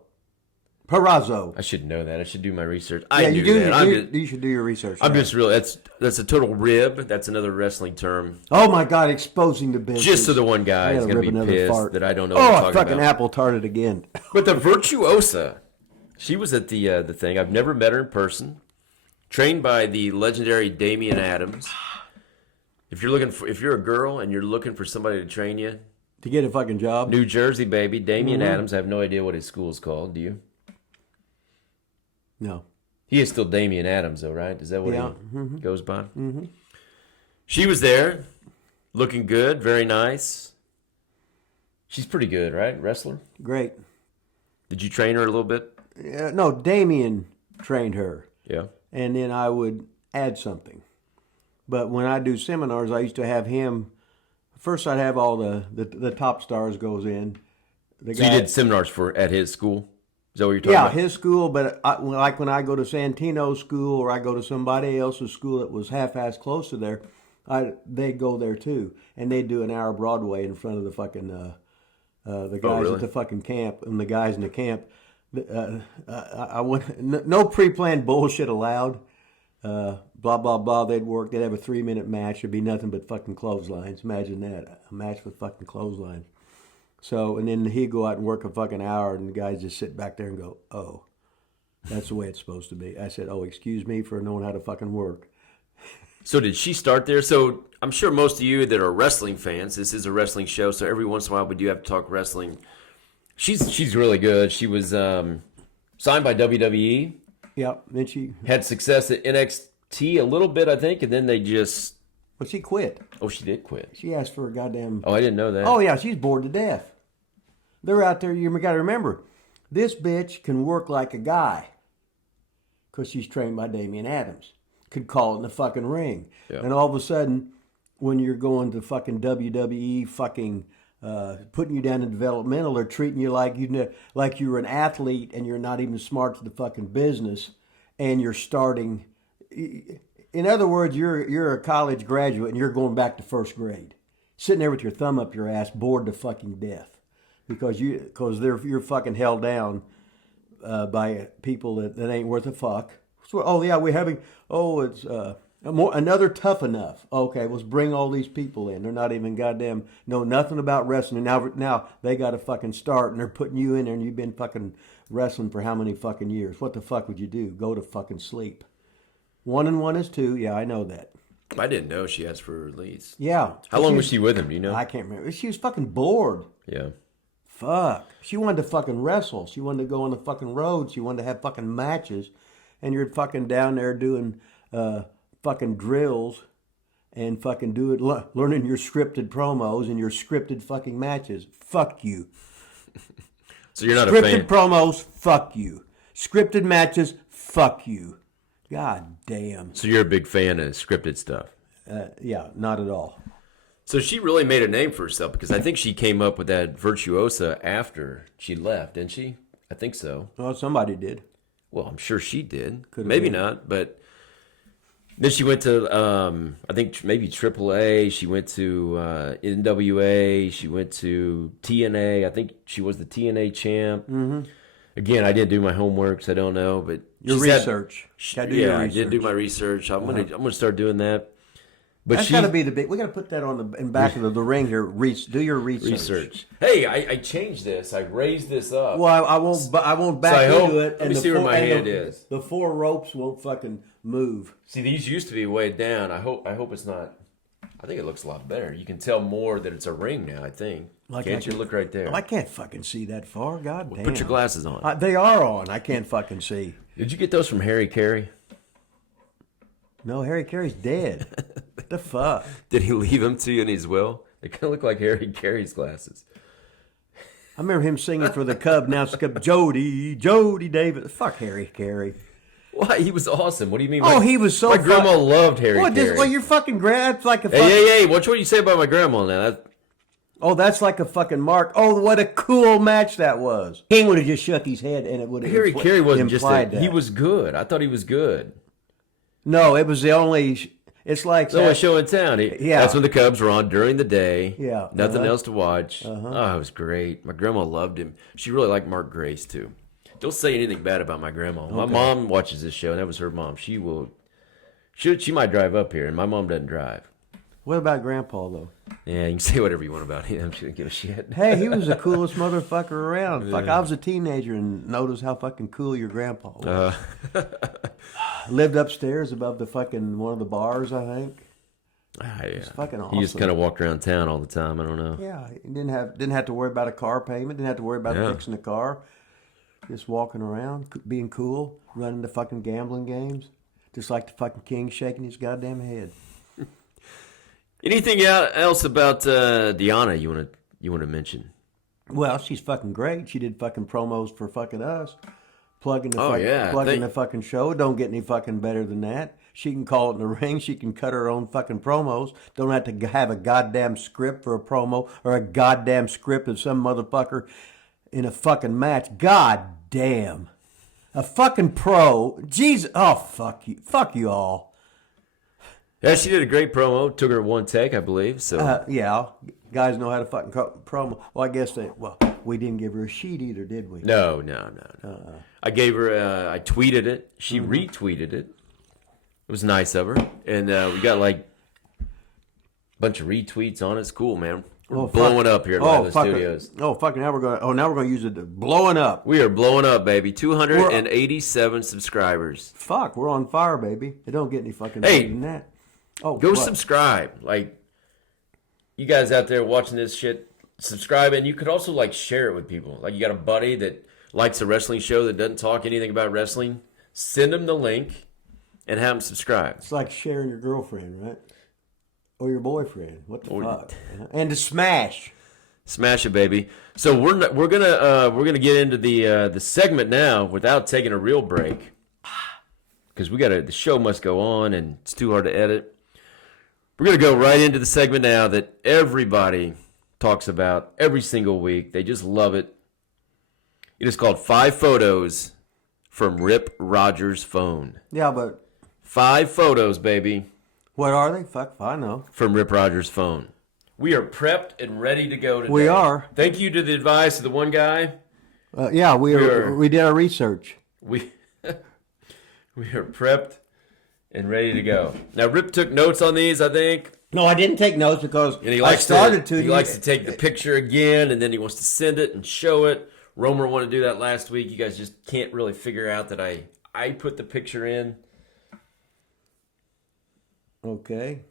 I should know that. I should do my research. I you knew that. You should do your research. I'm just really, that's a total rib. That's another wrestling term. Oh my God, exposing the business. Just so the one guy is going to be pissed that I don't know what I'm Oh, talking fucking about. apple tarted again. But the Virtuosa, she was at the thing. I've never met her in person. Trained by the legendary Damian Adams. If you're a girl and you're looking for somebody to train you, To get a fucking job. New Jersey baby, Damian Adams. I have no idea what his school is called. Do you? No. He is still Damian Adams, though, right? Is that what he goes by? Mm-hmm. She was there, looking good, very nice. She's pretty good, right? Wrestler. Great. Did you train her a little bit? No, Damien trained her. Yeah. And then I would add something. But when I do seminars, I used to have him. First, I'd have all the top stars goes in. So you did seminars at his school? Is that what you're talking about? Yeah, his school. But like when I go to Santino's school or I go to somebody else's school that was half-assed close to there, they'd go there too. And they'd do an hour Broadway in front of the fucking the guys at the fucking camp and the guys in the camp. I went, no pre-planned bullshit allowed. Blah, blah, blah. They'd work. They'd have a 3-minute match. There'd be nothing but fucking clotheslines. Imagine that. A match with fucking clotheslines. So, and then he'd go out and work a fucking hour, and the guys just sit back there and go, oh, that's the way it's supposed to be. I said, oh, excuse me for knowing how to fucking work. So did she start there? So I'm sure most of you that are wrestling fans, this is a wrestling show, so every once in a while we do have to talk wrestling. She's really good. She was signed by WWE. Yeah, then she had success at NXT a little bit, I think, and then they just... Well, she quit. Oh, she did quit. She asked for a goddamn... Oh, I didn't know that. Oh, yeah, she's bored to death. They're out there, you got to remember, this bitch can work like a guy because she's trained by Damian Adams. Could call it in the fucking ring. Yeah. And all of a sudden, when you're going to fucking WWE, fucking putting you down in developmental, they're treating you like you're an athlete and you're not even smart to the fucking business, and you're starting. In other words, you're a college graduate and you're going back to first grade, sitting there with your thumb up your ass, bored to fucking death, because you're fucking held down by people that ain't worth a fuck. So, oh yeah, it's another Tough Enough. Okay, let's bring all these people in. They're not even goddamn know nothing about wrestling. Now they got to fucking start, and they're putting you in there, and you've been fucking wrestling for how many fucking years? What the fuck would you do? Go to fucking sleep. 1 and 1 is 2. Yeah, I know that. I didn't know she asked for a release. Yeah. How long was she with him? Do you know? I can't remember. She was fucking bored. Yeah. Fuck. She wanted to fucking wrestle. She wanted to go on the fucking road. She wanted to have fucking matches. And you're fucking down there doing fucking drills and fucking learning your scripted promos and your scripted fucking matches. Fuck you. So you're not a fan? Scripted promos, fuck you. Scripted matches, fuck you. God damn. So you're a big fan of scripted stuff? Yeah, not at all. So she really made a name for herself, because I think she came up with that Virtuosa after she left, didn't she? I think so. Well, somebody did. Well, I'm sure she did. Could've maybe been. not, but then she went to, I think maybe AAA. She went to NWA. She went to TNA. I think she was the TNA champ. Mm-hmm. Again, I didn't do my homework, so I don't know. But your research. I did do my research. I'm gonna start doing that. But That's got to be the big. We got to put that on the in back of the ring here. Do your research. Hey, I changed this. I raised this up. Well, I won't back into it. Let me see where my hand is. The 4 ropes won't fucking move. See, these used to be weighed down. I hope it's not. I think it looks a lot better. You can tell more that it's a ring now, I think. Can't you look right there? Well, I can't fucking see that far. God damn. Put your glasses on. They are on. I can't fucking see. Did you get those from Harry Carey? No, Harry Carey's dead. What the fuck? Did he leave them to you in his will? They kind of look like Harry Carey's glasses. I remember him singing for the Cub. Now it's Cub. Jody Davis. Fuck Harry Carey. Why? He was awesome. What do you mean? He was so. My grandma loved Harry Carey. Well, your fucking that's like a. Hey! What you say about my grandma now? That's like a fucking mark. Oh, what a cool match that was. He would have just shook his head, and it would have. Harry Carey wasn't just that. He was good. I thought he was good. No, it was the only. It's like the only show in town. Yeah, that's when the Cubs were on during the day. Yeah, nothing else to watch. Oh, it was great. My grandma loved him. She really liked Mark Grace too. Don't say anything bad about my grandma. Okay. My mom watches this show, and that was her mom. She might drive up here, and my mom doesn't drive. What about Grandpa though? Yeah, you can say whatever you want about him. She didn't give a shit. Hey, he was the coolest motherfucker around. Fuck, I was a teenager and noticed how fucking cool your grandpa was. Lived upstairs above the fucking one of the bars, I think. Yeah. It's fucking awesome. He just kind of walked around town all the time. I don't know. Yeah, he didn't have to worry about a car payment. Didn't have to worry about fixing the car. Just walking around, being cool, running the fucking gambling games, just like the fucking king shaking his goddamn head. Anything else about Deanna you want to mention? Well, she's fucking great. She did fucking promos for fucking us, plugging the the fucking show. Don't get any fucking better than that. She can call it in the ring. She can cut her own fucking promos. Don't have to have a goddamn script for a promo or a goddamn script of some motherfucker in a fucking match. God damn. A fucking pro. Jesus. Oh, fuck you. Fuck you all. Yeah, she did a great promo. Took her one take, I believe. So yeah, guys know how to fucking promo. Well, I guess we didn't give her a sheet either, did we? No. I gave her. I tweeted it. She retweeted it. It was nice of her, and we got like a bunch of retweets on it. It's cool, man. We're blowing up here at Live Studios. Now we're going to use it. Blowing up. We are blowing up, baby. 287 subscribers. Fuck, we're on fire, baby. It don't get any fucking better than that. Go subscribe. Like, you guys out there watching this shit, subscribe, and you could also like share it with people. Like, you got a buddy that likes a wrestling show that doesn't talk anything about wrestling. Send them the link and have them subscribe. It's like sharing your girlfriend, right? Or your boyfriend. What the fuck? And to smash it, baby. So we're gonna get into the segment now without taking a real break, because the show must go on and it's too hard to edit. We're going to go right into the segment now that everybody talks about every single week. They just love it. It is called 5 Photos from Rip Rogers' Phone. Yeah, but 5 photos, baby. What are they? Fuck, I know. From Rip Rogers' phone. We are prepped and ready to go today. We are. Thank you to the advice of the one guy. Yeah, we did our research. We are prepped and ready to go. Now, Rip took notes on these, I think. No, I didn't take notes because he likes to take the picture again, and then he wants to send it and show it. Romer wanted to do that last week. You guys just can't really figure out that I put the picture in. Okay.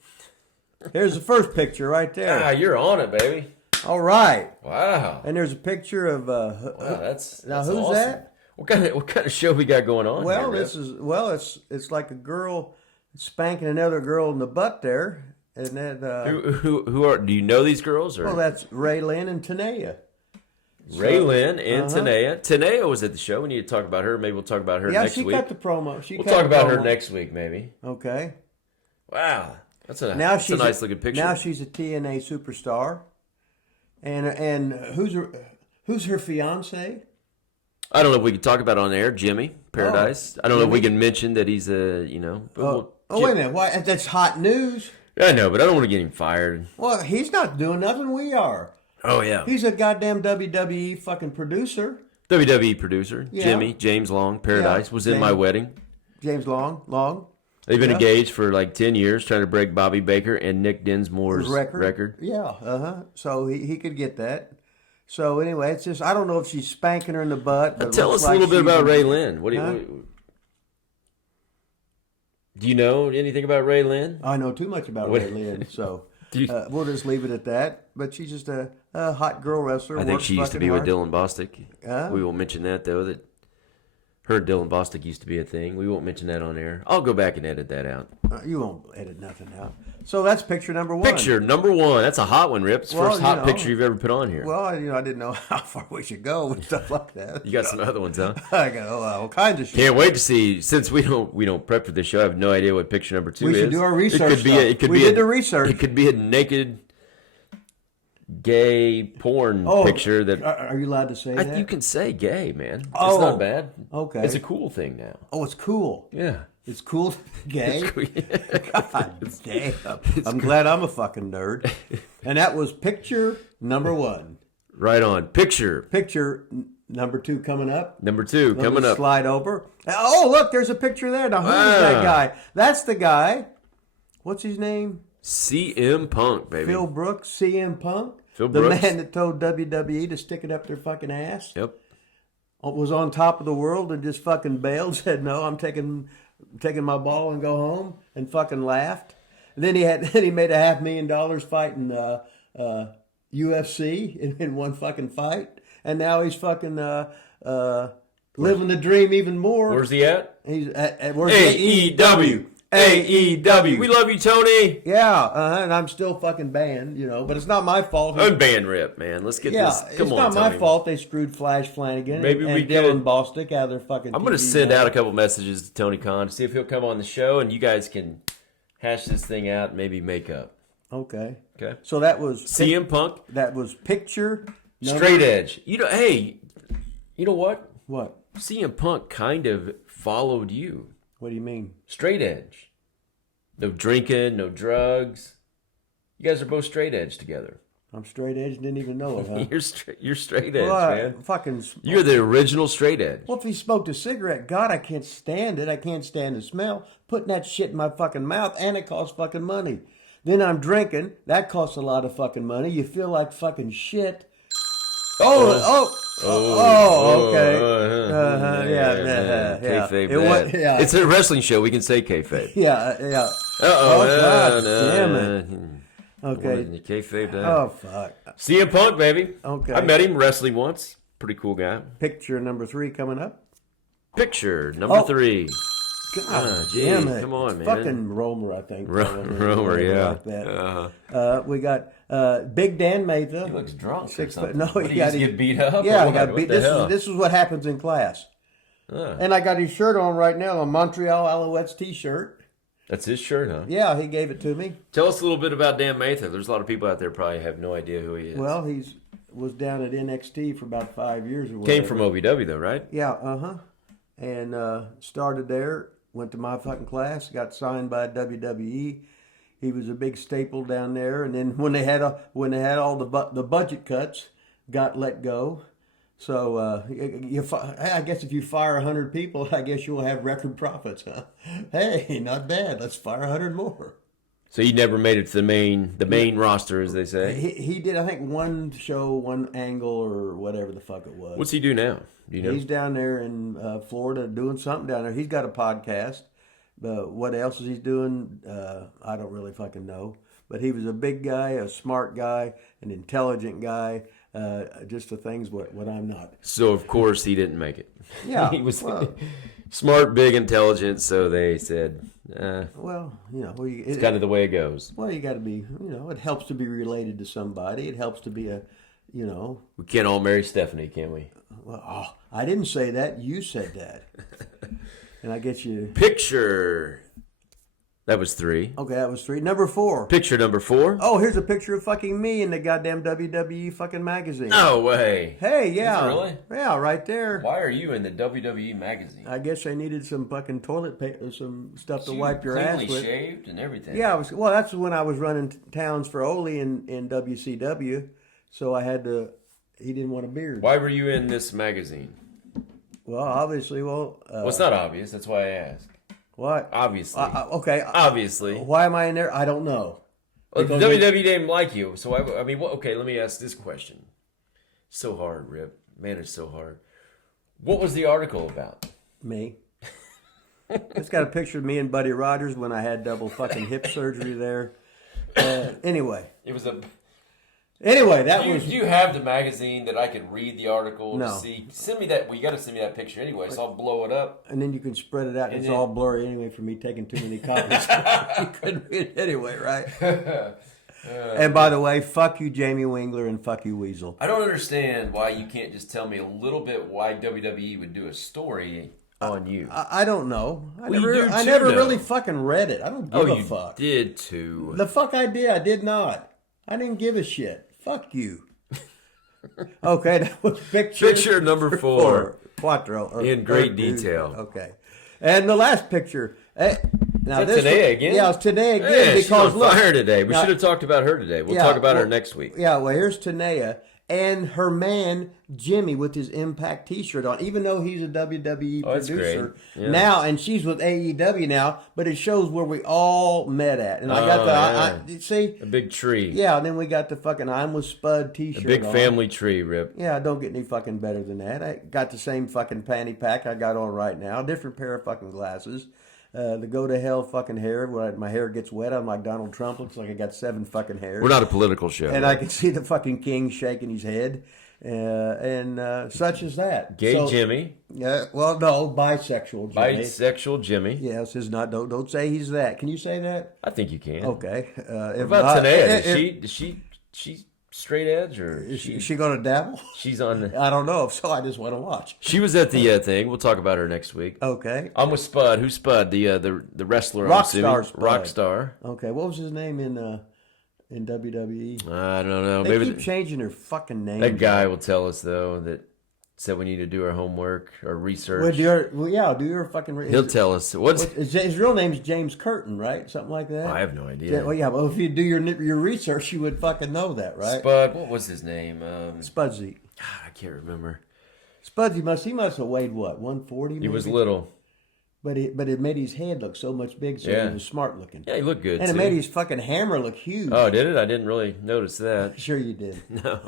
Here's the first picture right there. Ah, you're on it, baby. All right. Wow. And there's a picture of wow, that's who's awesome. that? What kind of show we got going on? Well, here, it's like a girl spanking another girl in the butt there, and that do you know these girls? Or? Well, that's Raylyn and Tanea. Raylyn and Tanea. Tanea was at the show. We need to talk about her. Maybe we'll talk about her next week. Yeah, she cut the promo. We'll talk about her next week, maybe. Okay. Wow, that's a nice looking picture. Now she's a TNA superstar, and who's her fiance? I don't know if we can talk about it on air. Jimmy Paradise. I don't know if we can mention that he's a wait a minute. Why? That's hot news. I know, but I don't want to get him fired. Well, he's not doing nothing. We are. Oh yeah. He's a goddamn WWE fucking producer. WWE producer. Yeah. James Long Paradise was in my wedding. James Long. They've been engaged for like 10 years, trying to break Bobby Baker and Nick Dinsmore's record. Yeah, So he could get that. So anyway, it's just, I don't know if she's spanking her in the butt. But Tell us a little bit about Ray Lynn. Do you know anything about Ray Lynn? I know too much about Ray Lynn, so we'll just leave it at that. But she's just a hot girl wrestler. I think she used to be with Dylan Bostic. We won't mention that, though, that her and Dylan Bostic used to be a thing. We won't mention that on air. I'll go back and edit that out. You won't edit nothing out. So that's picture number 1. Picture number 1. That's a hot one, Rip. It's the first hot picture you've ever put on here. Well, I didn't know how far we should go with stuff like that. You got some other ones, huh? I got all kinds of shit. Can't wait to see. Since we don't prep for this show, I have no idea what picture number 2 is. We should do our research. We did the research. It could be a naked gay porn picture that. Are you allowed to say that? You can say gay, man. It's not bad. Okay. It's a cool thing now. Oh, it's cool. Yeah. It's cool to be gay? It's cool. God damn. I'm glad I'm a fucking nerd. And that was picture number 1. Right on. Picture number 2 coming up. Number 2 coming up. Slide over. Oh, look, there's a picture there. Now, who's that guy? That's the guy. What's his name? CM Punk, baby. Phil Brooks, CM Punk. Phil Brooks. The man that told WWE to stick it up their fucking ass. Yep. Was on top of the world and just fucking bailed. Said, no, I'm taking my ball and go home, and fucking laughed. And then he made $500,000 fighting UFC in one fucking fight, and now he's fucking living the dream even more. Where's he at? He's at AEW. AEW. We love you, Tony. Yeah, and I'm still fucking banned, but it's not my fault. Unban Rip, man. Let's get this. Come on, it's not my fault they screwed Flash Flanagan Maybe and we Dylan Bostic out of their fucking I'm going to send out a couple messages to Tony Khan to see if he'll come on the show, and you guys can hash this thing out and maybe make up. Okay. So that was CM Punk. That was picture Straight Edge. Hey, you know what? What? CM Punk kind of followed you. What do you mean? Straight edge. No drinking, no drugs. You guys are both straight edge together. I'm straight edge and didn't even know it, huh? You're straight edge, man. Fucking. You're the original straight edge. Well, if he smoked a cigarette, God, I can't stand it. I can't stand the smell. Putting that shit in my fucking mouth, and it costs fucking money. Then I'm drinking. That costs a lot of fucking money. You feel like fucking shit. Okay. Yeah. Kayfabe. It's a wrestling show. We can say kayfabe. Yeah. God damn it. Okay. Kayfabe that. Oh, fuck. CM Punk, baby. Okay. I met him wrestling once. Pretty cool guy. Picture number 3 coming up. Picture number 3. God damn it. Come on, it's man. Fucking Romer, I think. Romer, yeah. Like that. We got Big Dan Matha. He looks drunk. 6 foot. No, he got get beat up. Yeah, he got beat. This is what happens in class. And I got his shirt on right now, a Montreal Alouettes t-shirt. That's his shirt, huh? Yeah, he gave it to me. Tell us a little bit about Dan Matha. There's a lot of people out there probably have no idea who he is. Well, was down at NXT for about 5 years or whatever. Came from OVW though, right? Yeah, and started there. Went to my fucking class. Got signed by WWE. He was a big staple down there. And then when they had all the budget cuts, got let go. So I guess if you fire 100 people, I guess you'll have record profits, huh? Hey, not bad. Let's fire 100 more. So he never made it to the main roster, as they say. He did, I think, one show, one angle, or whatever the fuck it was. What's he do now? Do you know? He's down there in Florida doing something down there. He's got a podcast. What else is he doing? I don't really fucking know. But he was a big guy, a smart guy, an intelligent guy. Just the things what I'm not. So of course he didn't make it. Yeah, he was smart, big, intelligent. So they said, it's kind of the way it goes. Well, you got to be, it helps to be related to somebody. It helps to be We can't all marry Stephanie, can we? Well, I didn't say that. You said that. And I get you. Picture. That was 3. Okay, that was 3. Number 4. Picture number 4. Oh, here's a picture of fucking me in the goddamn WWE fucking magazine. No way. Hey, yeah. Really? Yeah, right there. Why are you in the WWE magazine? I guess I needed some fucking toilet paper, some stuff to wipe your ass with. Cleanly shaved and everything. Yeah, that's when I was running towns for Ole in WCW, so I had to. He didn't want a beard. Why were you in this magazine? Well, obviously, well, it's not obvious. That's why I asked. What? Obviously. Okay. Obviously. Why am I in there? I don't know. Well, WWE didn't like you, so I mean, okay. Let me ask this question. So hard, Rip. Man, it's so hard. What was the article about? Me. It's got a picture of me and Buddy Rogers when I had double fucking hip surgery there. Anyway. It was a. Anyway, Do you have the magazine that I could read the article No. to see? Send me that. Well, you got to send me that picture anyway, so I'll blow it up. And then you can spread it out. And It's then- all blurry anyway for me taking too many copies. You couldn't read it anyway, right? And by the way, fuck you, Jamie Wingler, and fuck you, Weasel. I don't understand why you can't just tell me a little bit why WWE would do a story on you. I don't know. I Well, you never, do I too, never though. really fucking read it. I don't give a you fuck. did too. The fuck I did. I did not. I didn't give a shit. Fuck you. Okay, that was Picture number 4. Quattro. In great detail. Okay. And the last picture. Now Is that today again? Yeah, it's today again. Yeah, she's because on look, fire today. We now- should have talked about her today. We'll Yeah, talk about her well, next week. Yeah, well, here's Tanea and her man Jimmy with his Impact T-shirt on, even though he's a WWE that's producer great. Yeah. now, and she's with AEW now. But it shows where we all met at, and I got the see, A big tree. yeah. And then we got the fucking I'm with Spud T-shirt. A big on. family tree, Rip. Yeah, don't get any fucking better than that. I got the same fucking panty pack I got on right now. Different pair of fucking glasses. The go to hell fucking hair. When my hair gets wet, I'm like Donald Trump. Looks like I got 7 fucking hairs. We're not a political show. And I can see the fucking king shaking his head. And such as that. Gay So- Jimmy. Yeah, well, no, bisexual Jimmy. Bisexual Jimmy. Yes, is not. Don't say he's that. Can you say that? I think you can. Okay. What about Tanea? Is she straight edge or Is she going to dabble? she's on? I don't know. So I just want to watch. She was at the thing. We'll talk about her next week. Okay. I'm with Spud. Who's Spud? The wrestler. I'm Rockstar assuming. Spud. Rockstar. Okay. What was his name in WWE? I don't know. They Maybe keep changing their fucking names. that guy will tell us though that said we need to do our homework or research. Well, do your fucking. He'll tell us. His real name's James Curtin, right? Something like that. I have no idea. Well, yeah. Well, if you do your research, you would fucking know that, right? Spud. What was his name? Spudsy. God, I can't remember. Spudsy must have weighed what, 140? He was maybe? little. But it made his head look so much big, so Yeah. he was smart looking. Yeah, he looked good. And too. it made his fucking hammer look huge. Oh, did it? I didn't really notice that. Sure you did. No.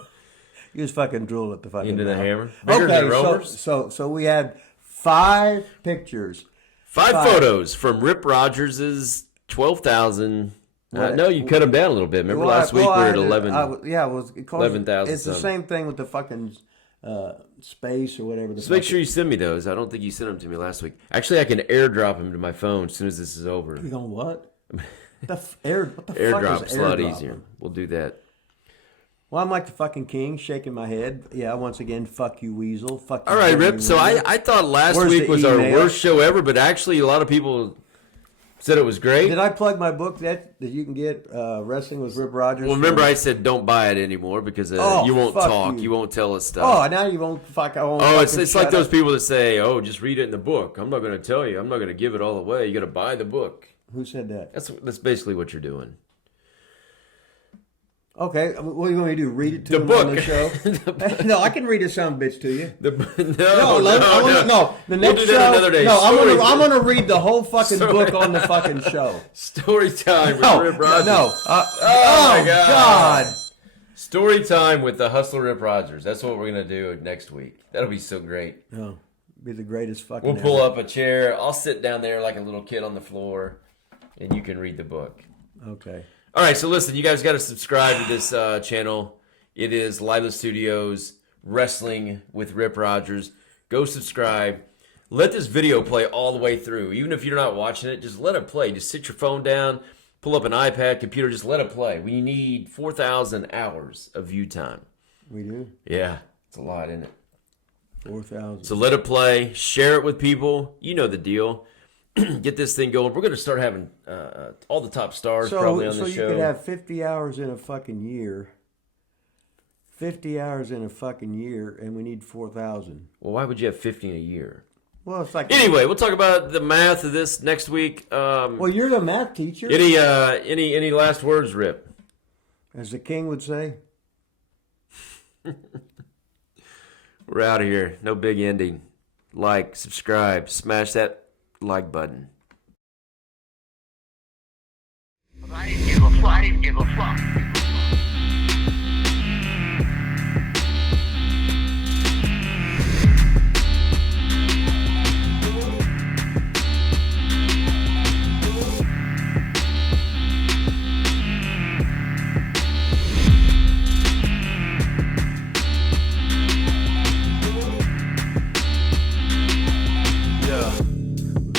He was fucking drool at the fucking Into the mouth. hammer? Bigger than Okay, Romer's? so we had 5 pictures. Five photos from Rip Rogers' 12,000. No, you cut them down a little bit. Remember last week we were at 11. It was 11,000 It's the something. same thing with the fucking space or whatever. Just make sure you send me those. I don't think you sent them to me last week. Actually, I can airdrop them to my phone as soon as this is over. You going what? What the fuck Airdrop's is a lot airdropping? easier. We'll do that. Well, I'm like the fucking king, shaking my head. Yeah, once again, fuck you, Weasel. Fuck you. All right, Jamie Rip. So Wingler. I thought last Where's week the was our email? worst show ever, but actually a lot of people said it was great. Did I plug my book that you can get, Wrestling with Rip Rogers? Well, remember I said don't buy it anymore because Oh, you won't fuck talk. you. You won't tell us stuff. Oh, now you won't fuck. I won't Oh, it's fucking like shut those up. people that say, "Oh, just read it in the book." I'm not going to tell you. I'm not going to give it all away. You got to buy the book. Who said that? That's basically what you're doing. Okay, what do you want me to do? Read it to The him book. on the show? No, I can read a son bitch to you. No. The We'll next do show. that another day. No, Story- I'm gonna read the whole fucking Story- book on the fucking show. Story time with No, Rip Rogers. no. Oh, my God. Story time with the hustler Rip Rogers. That's what we're going to do next week. That'll be so great. Oh, be the greatest fucking. We'll pull ever. up a chair. I'll sit down there like a little kid on the floor, and you can read the book. Okay. All right, so listen, you guys got to subscribe to this channel. It is Lila Studios Wrestling with Rip Rogers. Go subscribe. Let this video play all the way through. Even if you're not watching it, just let it play. Just sit your phone down, pull up an iPad, computer, just let it play. We need 4,000 hours of view time. We do Yeah, it's a lot, isn't it? 4,000. So let it play. Share it with people. You know the deal. Get this thing going. We're going to start having all the top stars probably on the so show. you could have 50 hours in a fucking year. 50 hours in a fucking year, and we need 4,000. Well, why would you have 50 in a year? Well, it's like Anyway, we'll talk about the math of this next week. Well, you're the math teacher, Any last words, Rip? as the king would say. We're out of here. No big ending. Like, subscribe, smash that like button. I didn't give a fuck. I didn't give a fuck.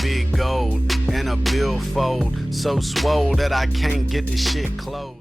Big gold and a billfold, so swole that I can't get the shit closed.